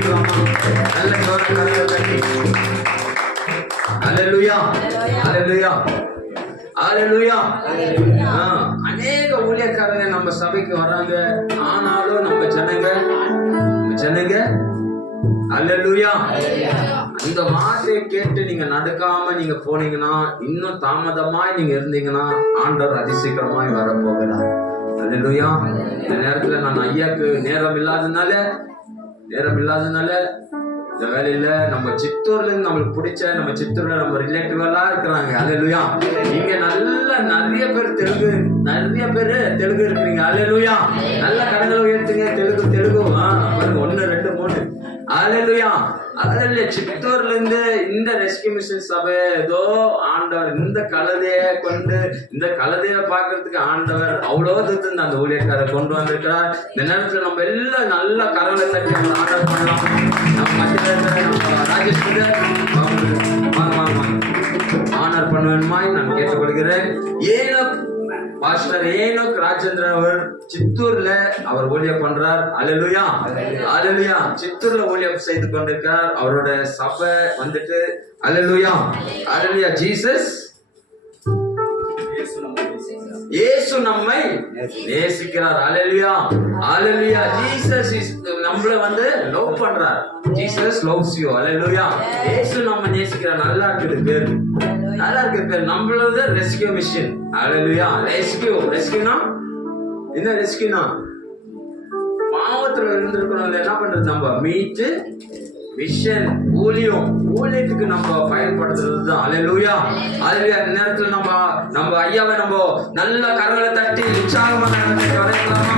ஆரம்பிக்கலாமா? நல்ல ஜோர கரங்களை தட்டி அல்லேலூயா அல்லேலூயா அல்லேலூயா. அநேக ஊழியக்காரங்க நம்ம சபைக்கு வர்றாங்க, ஆனாலும் நம்ம ஜனங்க அல்லேலூயா. இந்த வார்த்தையை கேட்டு நீங்க நடக்காம நீங்க போனீங்கன்னா, இன்னும் தாமதமாய் நீங்க இருந்தீங்கன்னா ஆண்டவர் அதிசீக்கிரமாய் வரப்போகிறார். அல்லேலூயா. இந்த நேரத்துல நான் ஐயாக்கு நேரம் இல்லாதனால இந்த வேலையில நம்ம சித்தூர்ல இருந்து நம்மளுக்கு பிடிச்ச நம்ம சித்தூர்ல நம்ம ரிலேட்டிவ் எல்லாம் இருக்கிறாங்க. அல்லேலூயா. நீங்க நிறைய பேர் தெலுங்கு இருக்கிறீங்க. அல்லேலூயா. நல்ல கடங்களை உயர்த்துங்க. தெலுங்கு 1 2 3. அல்லேலூயா. அதுல சித்தூர்ல இருந்து இந்த ரெஸ்கியூ மிஷன் சபை ஏதோ ஆண்டவர் இந்த கலதைய பாக்குறதுக்கு ஆண்டவர் அவ்வளவு தூரத்துல அந்த ஊழியக்கார கொண்டு வந்திருக்கிறார். இந்த நேரத்துல நம்ம எல்லாம் நல்ல கரங்களை தட்டி ஆர்டர் பண்ணலாம். நம்ம மத்திய ராஜேஷ் ஆனர் பண்ணுவேன்மாய் நான் கேட்டுக்கொள்கிறேன். பாஸ்டர் ஏனோக் ராஜேந்திரன் அவர் சித்தூர்ல அவர் ஊழியம் பண்றார். அல்லேலூயா அல்லேலூயா. சித்தூர்ல ஊழியம் செய்து கொண்டிருக்கார். அவரோட சபை வந்துட்டு அல்லேலூயா அல்லேலூயா. இயேசு நம்மை நேசிக்கிறார். அல்லேலூயா அல்லேலூயா. ஜீசஸ் நம்மள லவ் பண்றார். Jesus loves you. அல்லேலூயா. இயேசு நம்ம நேசிக்கிறார். நல்லா இருக்குது பேர் நம்மளோட ரெஸ்கியூ மிஷன். அல்லேலூயா. ரெஸ்கியூனா என்ன? ரெஸ்கியூனா பாவத்துல இருந்திருக்கிறவங்க என்ன பண்றது? நம்ம மீட்டு மிஷன் ஊழியத்துக்கு நம்ம பயன்படுத்துறது தான். அல்லேலூயா அல்லேலூயா. இந்த நேரத்துல நம்ம ஐயாவை நம்ம நல்ல கரங்களை தட்டி உற்சாகமான வரவேற்கலாமா?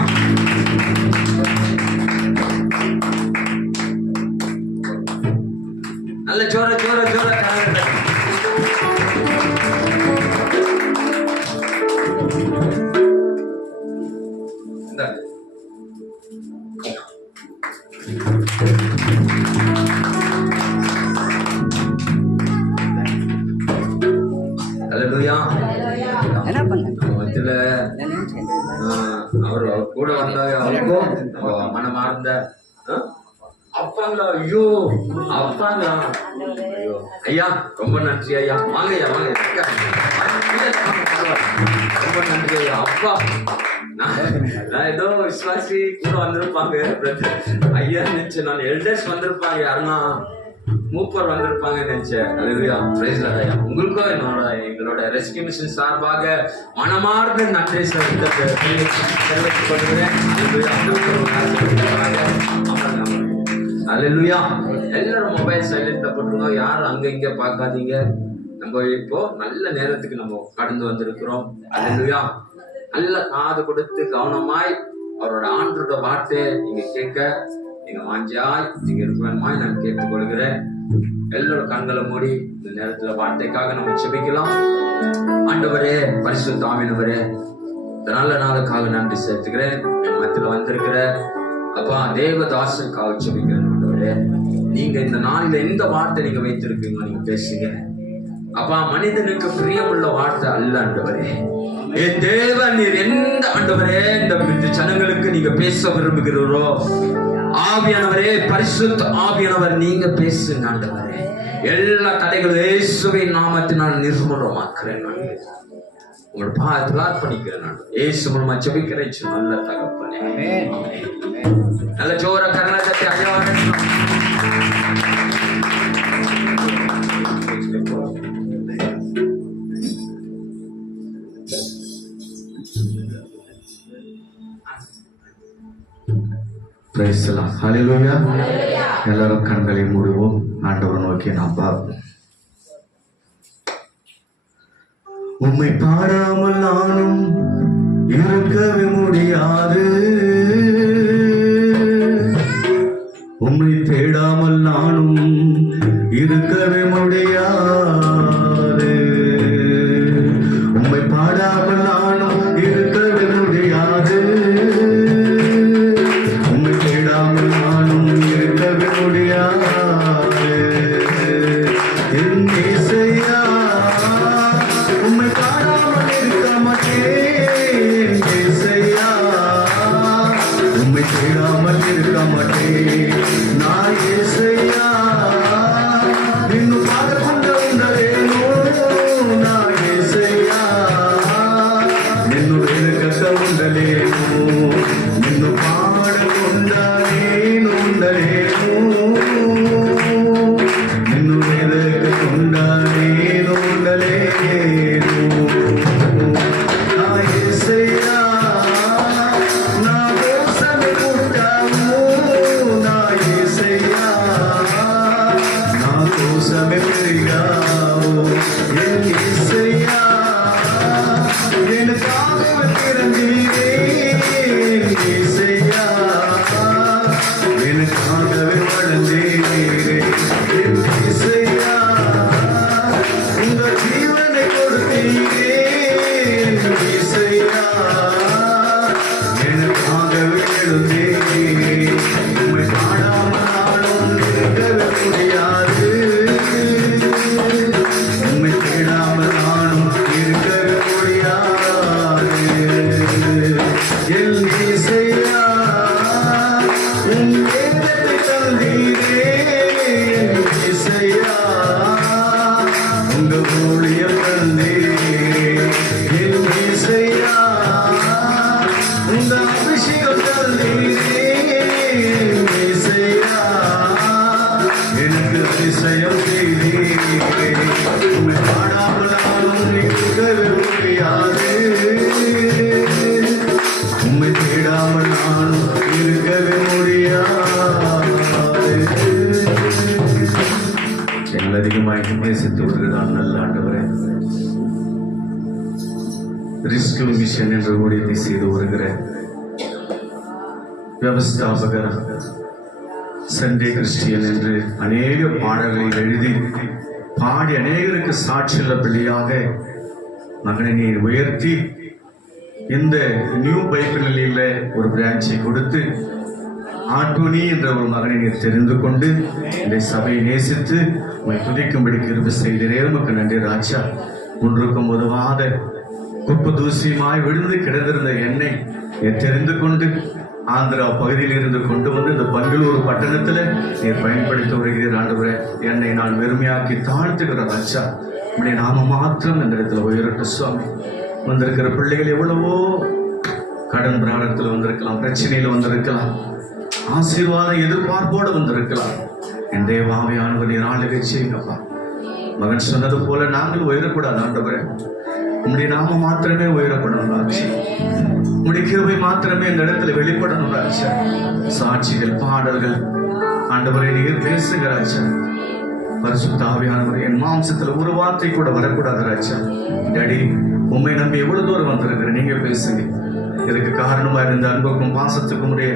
நல்ல ஜோர கரங்களை தட்டி அவர் கூட வந்தாங்க. அவருக்கும் மனமார்ந்த அப்பாங்களா? ஐயோ அப்பாங்களா? ஐயோ ஐயா ரொம்ப நன்றி ஐயா. வாங்க ரொம்ப நன்றி ஐயா. அப்பா நான் ஏதோ விசுவாசி கூட வந்திருப்பாங்க ஐயா நினைச்சேன். நான் எல்டர்ஸ் வந்திருப்பாங்க, யாருன்னா மூப்பர் வந்திருப்பாங்க நினைச்சேன். அல்லேலூயா. Praise the Lord. ஐயா உங்களுக்கும் எங்களோட ரெஸ்கியூ மிஷன் சார்பாக மனமார்ந்த நன்றி தெரிவித்துக் கொள்கிறேன். அல்லேலூயா. எல்லாரும் மொபைல் சைலண்ட்ல போட்டுருங்க. யாரும் அங்க இங்க பார்க்காதீங்க. நம்ம இப்போ நல்ல நேரத்துக்கு நம்ம கடந்து வந்திருக்கிறோம். அல்லேலூயா. நல்ல காது கொடுத்து கவனமாய் அவரோட ஆண்டோட வார்த்தையை நீங்க கேட்க நீங்க வாஞ்சாய் நீங்க இருக்கணுமாய் நான் கேட்டுக்கொள்கிறேன். எல்லாரும் கண்களை மூடி இந்த நேரத்துல வார்த்தைக்காக நம்ம செபிக்கலாம். ஆண்டவரே, பரிசுத்த ஆவியானவரே, இந்த நல்ல நாளுக்காக நன்றி செலுத்துகிறேன். என் மத்தியில வந்திருக்கிற அப்பா தேவதாசனுக்காக செபிக்கிறேன். ஆண்டவரே, நீங்க இந்த நாளில எந்த வார்த்தை நீங்க வைத்திருக்கீங்களோ நீங்க பேசுங்க. அப்பா மனிதனுக்கு பிரியமுள்ள வார்த்தை அல்ல ஆண்டவரே. என் தேவன் நீர் எந்த ஆண்டவரே இந்த ஜனங்களுக்கு நீங்க பேச விரும்புகிறீரோ ஆவியானவரே, பரிசுத்த ஆவியானவர் நீங்க பேசுங்க ஆண்டவரே. எல்லா தடைகளும் இயேசுவின் நாமத்தினால் நிர்மூலமாக்குறேன். நான் உங்களோட பாதத்தில் அர்ப்பணிக்கிறேன். நான் இயேசு மூலமா ஜெபிக்கிறேன் நல்ல தகப்பனே. நல்ல ஜோர கர்நாடகத்தை அடையாளம் எல்லாரும் கண்களை மூடுவோம். ஆண்டவர் நோக்கி நாம் பார்ப்போம். உம்மை பாடாமல் நானும் இருக்கவே முடியாது, உம்மை தேடாமல் நானும் இருக்கவே முடியாது, உம்மை பாடாமல் நானும் இருக்கவே முடியாது, உம்மை தேடாமல் நானும் இருக்கவே முடியாது. என் இயேசையா, உம்மை பாடாமல் இருக்க மாட்டேன். இயேசையா, உம்மை தேடாமல் இருக்க மாட்டேன். நான் அதிசயம் செய்தீரே. உம்மை பாடாமல் நானும் இருக்கவே முடியாது. உம்மை தேடாமல் நானும் இருக்கவே முடியாது. எங்கள் அதிகமாக நேசித்து வருகிறான் நல்ல ஆண்டவரே. ரிஸ்கு மிஷன் என்ற ஊழியத்தை செய்து வருகிற வியவஸ்தாபகர், சண்டே கிறிஸ்டியன் என்று அநேக பாடல்களை எழுதி பாடி அநேகருக்கு சாட்சியுள்ள பிள்ளையாக மகனை நீர் உயர்த்தி இந்த நியூ பைபிள் நிலையில ஒரு பிரான்ச்சை கொடுத்து ஆண்டோனி என்ற ஒரு மகனை நீர் தெரிந்து கொண்டு இந்த சபையை நேசித்து உண்மை துதிக்கும்படி கிருபை செய்தீரே. உமக்கு நன்றி ராஜா. ஒன்றுக்கும் உதவாத குப்பை தூசியுமாய் விழுந்து கிடந்திருந்த என்னை நீர் தெரிந்து கொண்டு ஆந்திரா பகுதியில் இருந்து கொண்டு வந்து இந்த பெங்களூரு பட்டணத்துல நீர் பயன்படுத்தி வருகிறீர் ஆண்டவரே. என்னை நான் வெறுமையாக்கி தாழ்த்துகிற ராஜா, உடைய நாம மாத்திரம் இந்த இடத்துல உயரட்ட சுவாமி. வந்திருக்கிற பிள்ளைகள் எவ்வளவோ கடன் பிராணத்தில் வந்திருக்கலாம், பிரச்சனையில வந்திருக்கலாம், ஆசீர்வாதம் எதிர்பார்ப்போடு வந்திருக்கலாம். என் தேவாவையானவர் நீர் ஆளுகை செய்யுங்கப்பா. மகன் சொன்னது போல நாங்கள் உயரக்கூடாது ஆண்டவரே. உம்முடைய நாம மாத்திரமே உயரப்படணும் ராஜா. உம்முடைய கிருபை மாத்திரமே இந்த இடத்துல வெளிப்படணும் ராஜா. சாட்சிகள், பாடல்கள் ஆண்டவரை நீர் பேசுங்க ராஜா. பரிசுத்த ஆவியானவர் என் மாம்சத்துல ஒரு வார்த்தை கூட வரக்கூடாது ராஜா. டாடி, உண்மை நம்பி எவ்வளவு தூரம் வந்திருக்கிற நீங்க பேசுங்க. இதுக்கு காரணமா இருந்த அன்புக்கும் பாசத்துக்கும் உடைய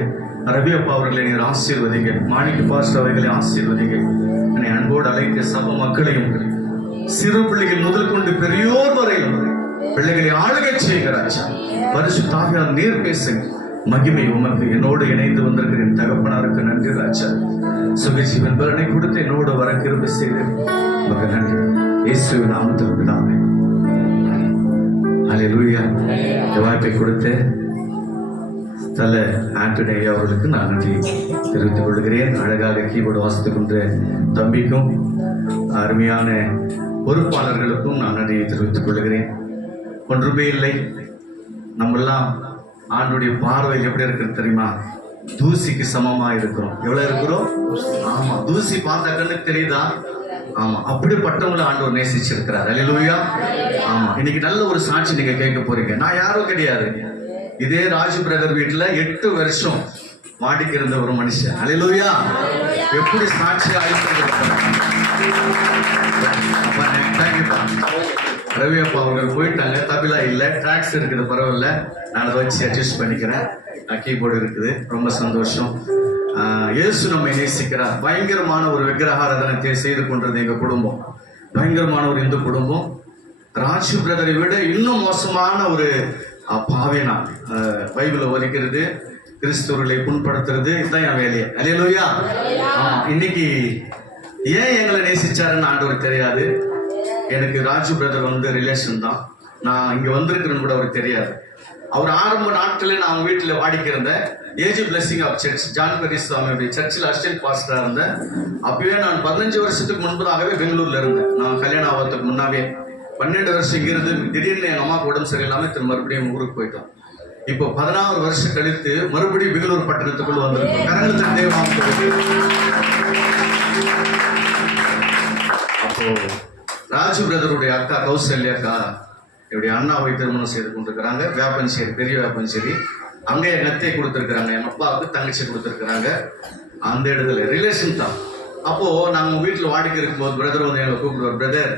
ரவி அப்பா அவர்களை நீர் ஆசீர்வதிங்க. மாணிக்க பாஸ்டர் அவர்களை ஆசீர்வதிங்க. என்னை அன்போடு அழைத்த சபை மக்களையும் சிறு பிள்ளைகள் முதல் கொண்டு பெரியோர் வரையும் பிள்ளைகளை ஆளுகை செய்கிற ராஜா. பரிசுத்த ஆவியானவர் நீர் பேசுங்க. மகிமை உமக்கு. என்னோடு இணைந்து வந்திருக்கிற என் தகப்பனாருக்கு நன்றி ராஜா. சுகஜீவன் பலனை கொடுத்து என்னோடு வர கிருபை செய்து உமக்கு நன்றி. இயேசுவின் நாமத்தில் விடாமே. அல்லேலூயா. இந்த வாய்ப்பை கொடுத்து தல ஆண்டனி அவர்களுக்கு நான் நன்றி தெரிவித்துக் கொள்கிறேன். அழகாக கீபோர்டு வாசித்துக் கொண்ட தம்பிக்கும் அருமையான பொறுப்பாளர்களுக்கும் நான் நன்றியை தெரிவித்துக் கொள்கிறேன். ஒன்றுமே இல்லை, நம்மெல்லாம் ஆண்டுடைய பார்வையில் எப்படி இருக்குன்னு தெரியுமா? தூசிக்கு சமமா இருக்கிறோம். எவ்வளவு இருக்கிறோம்? ஆமா, தூசி பார்த்த கண்ணுக்கு தெரியுதா? ஆமா, அப்படிப்பட்டவங்களை ஆண்டவர் நேசிச்சிருக்கிறார். அல்லேலூயா. ஆமா, இன்னைக்கு நல்ல ஒரு சாட்சி நீங்க கேட்க போறீங்க. நான் யாரும் கிடையாது. இதே ராஜு பிரதர் வீட்டுல 8 வருஷம் வாடிக்கை இருந்த ஒரு மனுஷன். அல்லேலூயா. எப்படி சாட்சி ரவி அப்பா அவர்கள் போயிட்டாங்க. தபிலா இல்ல, டிராக்ஸ் இருக்குது, பரவாயில்ல, நான் அதை வச்சு அட்ஜஸ்ட் பண்ணிக்கிறேன். கீபோர்டு இருக்குது, ரொம்ப சந்தோஷம். இயேசு நம்மை நேசிக்கிறார். பயங்கரமான ஒரு விக்கிரகாராதனத்தை செய்து கொண்டது எங்க குடும்பம். பயங்கரமான ஒரு இந்து குடும்பம். ராஜு பிரதரை விட இன்னும் மோசமான ஒரு பாவேனா பைபிளை ஒலிக்கிறது, கிறிஸ்துவர்களை புண்படுத்துறது, இதுதான் என் வேலையை. அல்லேலூயா. இன்னைக்கு ஏன் எங்களை நேசிச்சாருன்னு ஆண்டவருக்கு தெரியாது. எனக்கு ராஜு பிரதர் வந்து ரிலேஷன் தான். நான் இங்க வந்திருக்கிறேன்னு கூட அவருக்கு தெரியாது. அவர் ஆரம்ப நாட்களில் நான் வீட்டில் வாடிக்கை இருந்தேன். AG blessing of church, John பெரி சுவாமியுடைய சர்ச்சில் அசிஸ்டன்ட் பாஸ்டரா இருந்தேன். அப்பவே நான் 15 வருஷத்துக்கு முன்பதாகவே பெங்களூர்ல இருந்தேன். நான் கல்யாணம் ஆகிறதுக்கு முன்னாவே 12 வருஷம் இங்கிருந்து திடீர்னு என் அம்மாவுக்கு உடம்பு சரியில்லாம திரும்ப மறுபடியும் ஊருக்கு போயிட்டோம். இப்போ 16 வருஷம் கழித்து மறுபடியும் பெங்களூர் பட்டணத்துக்குள்ள வந்திருக்கோம். கரங்கள் தேவம். அப்போ ராஜு பிரதருடைய அக்கா கௌசல்யா அக்கா என்னுடைய அண்ணாவை திருமணம் செய்து கொண்டிருக்கிறாங்க. வேப்பஞ்சேரி, பெரிய வேப்பஞ்சேரி. அங்கே என் அத்தை கொடுத்துருக்குறாங்க, என் அப்பாவுக்கு தங்கச்சி கொடுத்துருக்குறாங்க. அந்த இடத்துல ரிலேஷன் தான். அப்போ நாங்கள் வீட்டில் வாடிக்கை இருக்கும்போது பிரதர் வந்து எங்களை கூப்பிடுவார். பிரதர்,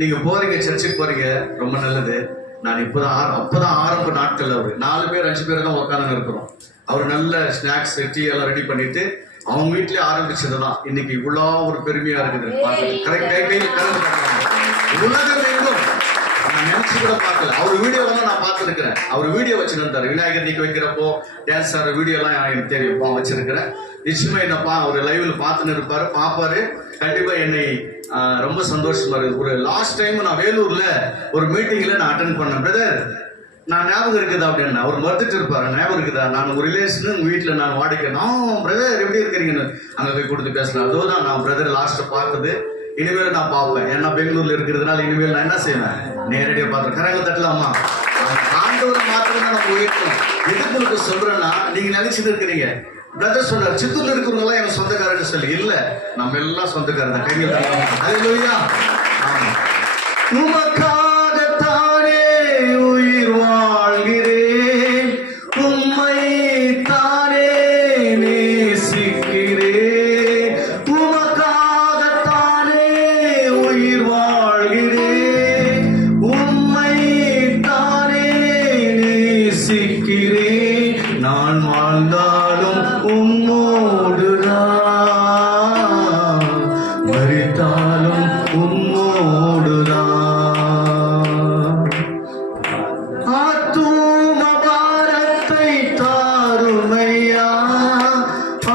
நீங்க போறீங்க, சர்ச்சுக்கு போறீங்க, ரொம்ப நல்லது. நான் அப்பதான் ஆரம்ப நாட்கள் அவர் 4 பேர் 5 பேர் தான் உட்காந்து இருக்கிறோம். அவர் நல்ல ஸ்நாக்ஸ், டீ எல்லாம் ரெடி பண்ணிட்டு அவங்க வீட்லயே ஆரம்பிச்சதுதான் இன்னைக்கு இவ்வளவு ஒரு பெருமையா இருக்குது. உலகம் எங்கும் நான் நினைச்சு கூட பார்க்கல. அவர் வீடியோ எல்லாம் நான் பார்த்துருக்கிறேன். அவர் வீடியோ வச்சிருந்தாரு. விநாயகர் நீக்க வைக்கிறப்போ டான்ஸ் ஆடுற வீடியோ எல்லாம் எனக்கு தெரியும், வச்சிருக்கிறேன். நிச்சயமா என்னப்பா அவர் லைவ்ல பார்த்துன்னு இருப்பாரு, பாப்பாரு. கண்டிப்பா என்னை ரொம்ப சந்தோஷமா இருக்கு. ஒரு லாஸ்ட் டைம் நான் வேலூர்ல ஒரு மீட்டிங்ல நான் அட்டென்ட் பண்ணேன். பிரதர், நான் ஞாபகம் இருக்குதா அப்படின்னு அவர் மறுத்துட்டு இருப்பாரு. ஞாபகம் இருக்குதா? நான் ஒரு ரிலேஷன் உங்க வீட்டுல நான் வாடிக்கை. பிரதர் எப்படி இருக்கிறீங்கன்னு அங்க போய் கொடுத்து பேசுறேன். அதுதான் நான் பிரதர் லாஸ்ட் பார்த்தது. இனிமேல் நான் பார்ப்பேன். ஏன்னா பெங்களூர்ல இருக்கிறதுனால இனிமேல் நான் என்ன செய்வேன், நேரடியாக பார்த்துருக்கேன். கரங்களை தட்டலாமா? ஆண்டவர் மாத்திரம் தான் நம்ம உயர்த்தணும். எதுக்கு உங்களுக்கு சொல்றேன்னா, நீங்க நினைச்சிட்டு இருக்கிறீங்க பிரதர் சொன்னார், சித்தூர்ல இருக்கிறவங்க எல்லாம் எங்க சொந்தக்காரன்னு சொல்லி. இல்ல, நம்ம எல்லாம் சொந்தக்காரர் தான். கையில் அல்லேலூயா. உமக்காகத்தானே உயிர் வாழ்கிறேன், உம்மை தானே நேசிக்கிறேன். உமக்காகத்தானே உயிர் வாழ்கிறேன், உம்மை தானே நேசிக்கிறேன். நான் வாழ்ந்தாலும் உம்மோடுதான், மரித்தாலும் உம்மோடுதான். ஆத்தும பாரத்தை தாருமையா,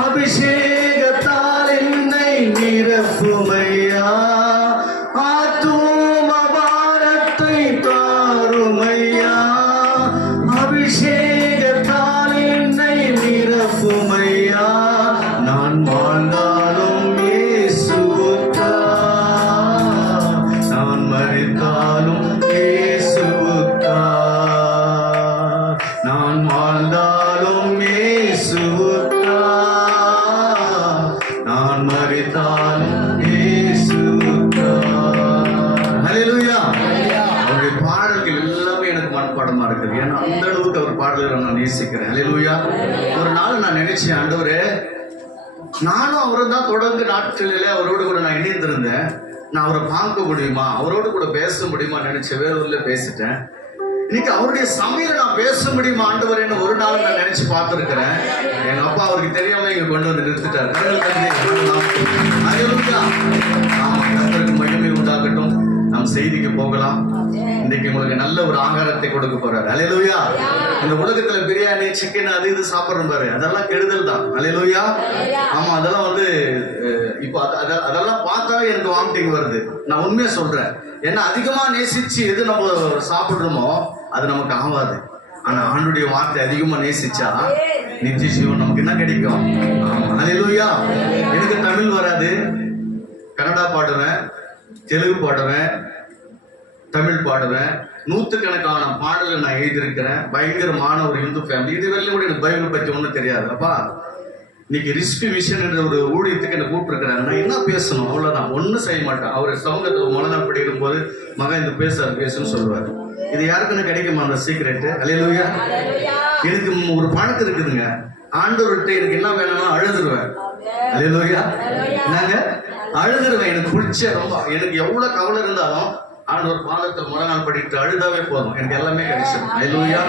அபிஷேகத்தால் என்னை நிரப்புமையா. ஆத்தும பாரத்தை தாருமையா, அபிஷேகத்தால் என்னை நிரப்புமையா. நான் வாழ்ந்தாலும் இயேசுவுக்கா, நான் மரித்தாலும் இயேசுவுக்கா. நான் வாழ்ந்தாலும் இயேசுவுக்கா, நான் மரித்தாலும் இயேசுவுக்கா. ஹல்லேலூயா. அவருடைய பாடல்கள் எல்லாமே எனக்கு மனப்பாடமா இருக்குது. ஏன்னா அந்த அளவுக்கு அவர் பாடல்களை நான் நேசிக்கிறேன். ஹல்லேலூயா. ஒரு நாள் நான் நினைச்சேன், ஆண்டவரே, நானும் அவரும் தான் தொடர்ந்து நாட்களில அவரோடு கூட நான் இணைந்திருந்தேன். நான் அவரை பார்க்க முடியுமா, அவரோடு கூட பேச முடியுமா நினைச்சேன். வேறூர்ல பேசிட்டேன். இன்னைக்கு அவருடைய சமையல நான் பேச முடியுமா ஆண்டவரேன்னு ஒரு நாள் நான் நினைச்சு பார்த்திருக்கிறேன். எங்க அப்பா அவருக்கு தெரியாம இங்க கொண்டு வந்து நிறுத்திட்டார். ஆமா, கர்த்தருக்கு மகிமை உண்டாகட்டும். நாம் செய்திக்கு போகலாம். இன்னைக்கு உங்களுக்கு நல்ல ஒரு ஆகாரத்தை கொடுக்க போறாரு. அல்லேலூயா. இந்த உலகத்துல பிரியாணி, சிக்கன், அது இது சாப்பிடுறோம் பாரு, அதெல்லாம் கெடுதல் தான். அல்லேலூயா. ஆமா, அதெல்லாம் வந்து இப்போ அதெல்லாம் பார்த்தாவே எனக்கு வாமிட்டிங் வருது. நான் உண்மையா சொல்றேன். ஏன்னா அதிகமா நேசிச்சு எது நம்ம சாப்பிடுறோமோ அது நமக்கு ஆகாது. ஆனா ஆண்டுடைய வார்த்தை அதிகமா நேசிச்சா நித்திய ஜீவன் நமக்கு என்ன கிடைக்கும்? அல்லேலூயா. எனக்கு தமிழ் வராது, கன்னடா பாடுவேன், தெலுங்கு பாடுவேன், தமிழ் பாடுவேன். நூற்றுக்கணக்கான பாடலை நான் எழுதியிருக்கிறேன். பயங்கரமான ஒரு இந்து ஃபேமிலி. இது வரையிலும் கூட எனக்கு பைபிள் பற்றி ஒன்றும் தெரியாது. அப்பா, இன்னைக்கு ரிஸ்க் மிஷன் என்ற ஒரு ஊழியத்துக்கு என்ன கூப்பிட்டுருக்கிறாங்க. நான் என்ன பேசணும்? அவ்வளவுதான், ஒன்றும் செய்ய மாட்டேன். அவர் சமூகத்தில் மொழநாள் படிக்கும் போது மகன் இந்த பேசுன்னு சொல்லுவார். இது யாருக்குன்னு கிடைக்குமா அந்த சீக்ரெட்? அல்லேலூயா. எனக்கு ஒரு பழக்கம் இருக்குதுங்க. ஆண்டவர்கிட்ட எனக்கு என்ன வேணும்னா அழுதுருவேன். அல்லேலூயா. நாங்க அழுதுருவேன். எனக்கு பிடிச்ச ரொம்ப, எனக்கு எவ்வளவு கவலை இருந்தாலும் ஆண்டவர் பாதத்தில் மொழநாள் படிட்டு அழுதாவே போதும், எனக்கு எல்லாமே கிடைச்சிடும். அல்லேலூயா.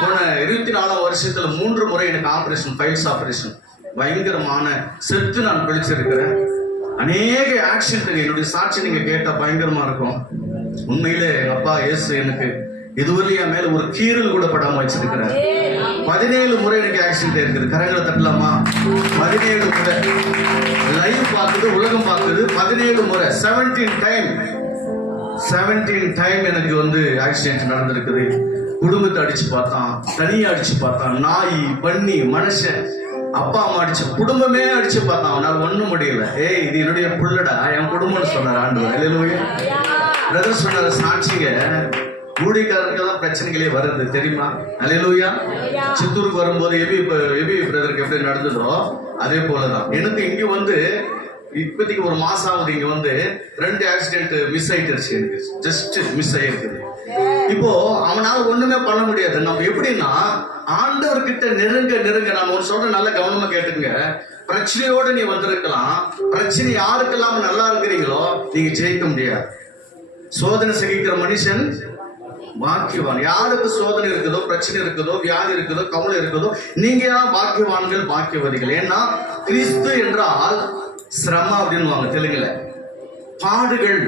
போன 24ஆம் வருஷத்துல 3 முறை எனக்கு ஆபரேஷன், ஃபைல்ஸ் ஆபரேஷன். பயங்கரமான செத்து நான் பிழைச்சிருக்கிறேன். அநேக ஆக்சிடென்ட், என்னுடைய சாட்சி நீங்க கேட்டா பயங்கரமா இருக்கும். உண்மையிலே எங்க அப்பா இயேசு எனக்கு இதுவரையும் என் மேல ஒரு கீறல் கூட படாம வச்சிருக்கிறேன். 17 முறை எனக்கு ஆக்சிடென்ட் இருக்குது. கரங்களை தட்டலாமா? 17 முறை லைவ் பார்க்குது, உலகம் பார்க்குது. 17 முறை, 17 டைம் எனக்கு வந்து ஆக்சிடென்ட் நடந்திருக்குது. குடும்பத்தை அடிச்சு பார்த்தான், தனியா அடிச்சு பார்த்தான், நாய், பன்னி, மனுஷன், அப்பா அம்மா அடிச்சு, குடும்பமே அடிச்சு பார்த்தான். அவனால ஒண்ணும் முடியல. ஏய், இது என்னுடைய புள்ளடா, என் குடும்பம்னு சொன்னார் ஆண்டவர். அல்லேலூயா. பிரதர் சொன்னார், சாட்சிங்க ஊழியக்காரருக்கு தான் பிரச்சனைகளே வருது தெரியுமா? அல்லேலூயா. சித்தூருக்கு வரும்போது எபி பிரதருக்கு எப்படி நடந்ததோ அதே போலதான் எனக்கு இங்க வந்து இப்போதைக்கு ஒரு மாசம் ஆகுது. இங்க வந்து 2 ஆக்சிடென்ட் மிஸ் ஆயிட்டுருச்சு. எனக்கு ஜஸ்ட் மிஸ் ஆயிருக்குது. இப்போ அவனால ஒண்ணுமே பண்ண முடியாது. நம்ம எப்படின்னா ஆண்டவர்கிட்ட நெருங்க நான் ஒரு சொல்ற நல்ல கவனமா கேட்டுங்க. பிரச்சனையோட நீ வந்திருக்கலாம். பிரச்சனை யாருக்கெல்லாம் நல்லா இருக்கிறீங்களோ நீங்க ஜெயிக்க முடியாது. சோதனை சகிக்கிற மனுஷன் பாக்கியவான். யாருக்கு சோதனை இருக்குதோ, பிரச்சனை இருக்குதோ, வியாதி இருக்குதோ, கவலை இருக்குதோ, நீங்க தான் பாக்கியவான்கள், பாக்கியவதிகள். ஏன்னா கிறிஸ்து என்றால் சிரம அப்படின்னு தெலுங்குல பாடுகள்.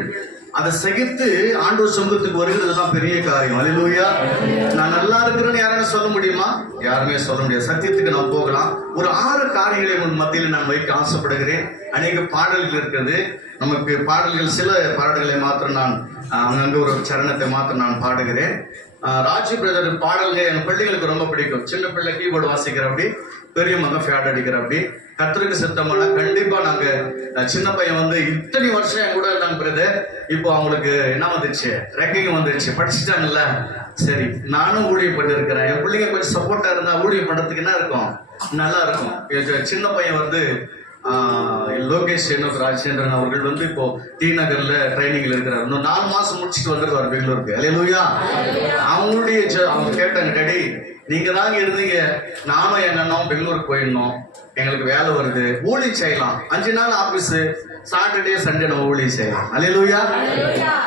அதை சகித்து ஆண்டவர் சொந்தத்துக்கு வருகிறது தான் பெரிய காரியம். அல்லேலூயா. நான் நல்லா இருக்கிறேன்னு யாரும் சொல்ல முடியுமா? யாருமே சொல்ல முடியாது. சத்தியத்துக்கு நாம் போகலாம். ஒரு 6 காரியங்களை உன் மத்தியில் நான் வைக்க ஆசைப்படுகிறேன். அநேக பாடல்கள் இருக்கிறது. நமக்கு பாடல்கள், சில பாடல்களை மாத்திரம் நான் அங்கங்க ஒரு சரணத்தை மாத்திரம் நான் பாடுகிறேன். ராஜி பிரதர் பாடல்கள் என் பிள்ளைகளுக்கு ரொம்ப பிடிக்கும். சின்ன பிள்ளை கீபோர்டு வாசிக்கிற அப்படி, பெரிய மகன் ஃபேட் அடிக்கிற அப்படி. கர்த்தருக்கு சித்தமான கண்டிப்பா நாங்க சின்ன பையன் வந்து இத்தனை வருஷம் என் கூட இருந்தாங்க பிரதர். இப்போ அவங்களுக்கு என்ன வந்துருச்சு? ரெக்கைங்க வந்துருச்சு. படிச்சுட்டாங்கல்ல, சரி, நானும் ஊழியம் பண்ணி இருக்கிறேன். என் பிள்ளைங்க கொஞ்சம் சப்போர்ட்டா இருந்தா ஊழியம் பண்றதுக்கு என்ன இருக்கும், நல்லா இருக்கும். சின்ன பையன் வந்து லோகேஷ் ராஜேந்திரன் அவர்கள் வந்து இப்போ டி நகர்ல ட்ரைனிங்ல இருக்கிறார். இன்னும் 4 மாசம் முடிச்சுட்டு வந்துருவார் பெங்களூருக்கு. அல்லேலூயா. அவங்களுடைய அவங்க கேட்டாங்க, டேடி நீங்க தாங்க இருந்தீங்க, நானும் எங்க அண்ணாவும் பெங்களூருக்கு போயிடணும், எங்களுக்கு வேலை வருது, ஊழியம் செய்யலாம், 5 நாள் ஆபீஸ், சாட்டர்டே சண்டே நம்ம ஊழியம் செய்யலாம். அல்லேலூயா.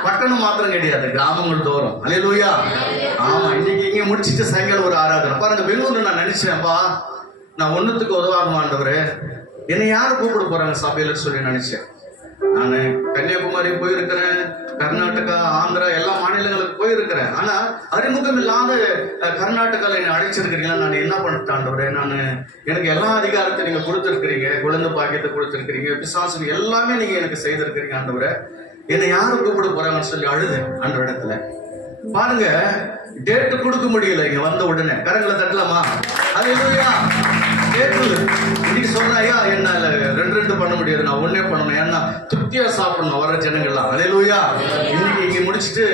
பட்டணம் மாத்திரம் கிடையாது, கிராமங்கள் தோறும். அல்லேலூயா. ஆமா, இன்னைக்கு இங்க முடிச்சுட்டு சாயங்காலம் ஒரு ஆராதனை பாருங்க. பெங்களூர்ல நான் நினைச்சேன்ப்பா, நான் ஒண்ணுத்துக்கு உதவாத ஆண்டவரே, என்னை யாரு கூப்பிட போறாங்க சபையில சொல்லி நினைச்சேன். நான் கன்னியாகுமரி போயிருக்கிறேன், கர்நாடகா, ஆந்திரா எல்லா மாநிலங்களுக்கு போயிருக்கிறேன். ஆனா அறிமுகம் இல்லாத கர்நாடகால என்னை அழைச்சிருக்கிறீங்களா, நான் என்ன பண்ணிட்டாண்டவரே, நான் எனக்கு எல்லா அதிகாரத்தையும் நீங்க கொடுத்துருக்கிறீங்க, குழந்தை பாக்கியத்தை கொடுத்துருக்கிறீங்க, பிசாசு எல்லாமே நீங்க எனக்கு செய்திருக்கிறீங்க ஆண்டவரே, என்னை யாரு கூப்பிட போறாங்கன்னு சொல்லி அழுது அந்த இடத்துல. பாருங்க, டேட்டு கொடுக்க முடியல இங்க வந்த உடனே. கரங்களை தட்டலாமா? அல்லேலூயா. இன்னைக்கு சொல்றேன், ஐயா என்னால 2 பண்ண முடியாது, நான் ஒன்னே பண்ணணும், ஏன்னா திருப்தியா சாப்பிடணும் வர ஜனங்கள்லாம். அல்லேலூயா. இன்னைக்கு இங்க முடிச்சுட்டு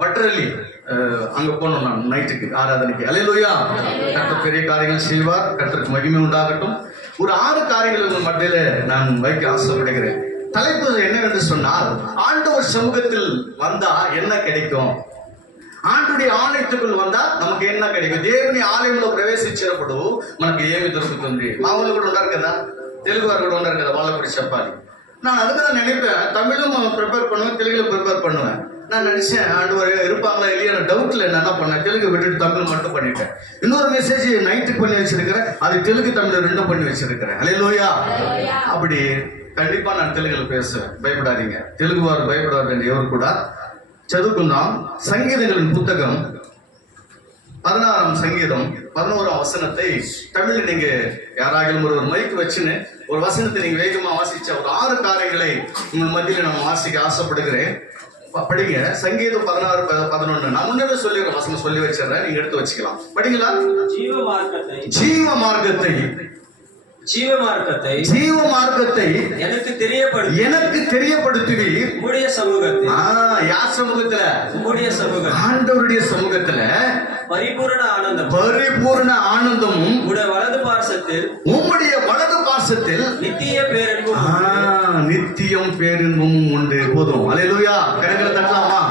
பட்டரலி அங்க போனோம் நான் நைட்டுக்கு ஆராதனைக்கு. அல்லேலூயா. கர்த்தர் பெரிய காரியங்கள் செய்வார், கர்த்தருக்கு மகிமை உண்டாகட்டும். ஒரு 6 காரியங்கள் உங்கள் மத்தியில நான் வைக்க ஆசைப்படுகிறேன். தலைப்பு என்னவென்று சொன்னால், ஆண்டவர் சமூகத்தில் வந்தா என்ன கிடைக்கும், ఆంటుడి ఆలయத்துக்குள் வந்தா நமக்கு என்ன கிடைக்கும், దేవుని ఆలయంలో ప్రవేశించినప్పుడు మనకి ఏమి దొరుకుతుంది. మా వాళ్ళు కూడా ఉంటారు కదా, తెలుగు వారు కూడా ఉంటారు కదా, వాళ్ళకు కూడా చెప్పాలి. நான் அதுக்குதான் நினைப்பேன், தமிழும் ப்ரிப்பேர் பண்ணுவேன், தெலுங்குல ப்ரிப்பேர் பண்ணுவேன். நான் நினைச்சேன் ஆண்டவர் இருப்பாங்களா இல்லையா டவுட்ல என்ன பண்ணேன், தெலுங்கு விட்டுட்டு தமிழ் மட்டும் பண்ணிட்டேன். இன்னொரு மெசேஜ் நைட்டுக்கு பண்ணி வச்சிருக்கிறேன், அது தெலுங்கு தமிழ் 2 பண்ணி வச்சிருக்கிறேன். அல்லேலூயா. அப்படி கண்டிப்பா நான் தெலுங்குல பேசுவேன், பயப்படாதீங்க. தெலுங்கு வாరు பயப்படாதீங்க ఎవరు కూడా. చదువుకుందాం. సంగీతங்களின் புத்தகம் 16ஆம் சங்கீதம் 11ஆம் வசனத்தை தமிழில் நீங்க யாராகிலும் ஒரு மைக் வச்சுன்னு ஒரு வசனத்தை நீங்க வேகமா வாசிச்ச ஒரு 6 காரியங்களை உங்கள் மத்தியில நான் வாசிக்க ஆசைப்படுகிறேன். படிங்க. சங்கீதம் 16-11. நான் முன்னே சொல்லிடுற வசனம் சொல்லி வச்சிடறேன், நீங்க எடுத்து வச்சுக்கலாம். படிங்களா? ஜீவ மார்க்கத்தை எனக்கு தெரியப்படுத்துவீர் உம்முடைய சமூகத்தில். யார் சமூகத்துல? உம்முடைய சமூகம். ஆண்டவருடைய சமூகத்துல பரிபூரண ஆனந்தமும் உம்முடைய வலது பார்சத்தில் நித்தியம் பேரின்பமும் உண்டு. போதும். அல்லேலூயா. கரங்களை தட்டலாமா?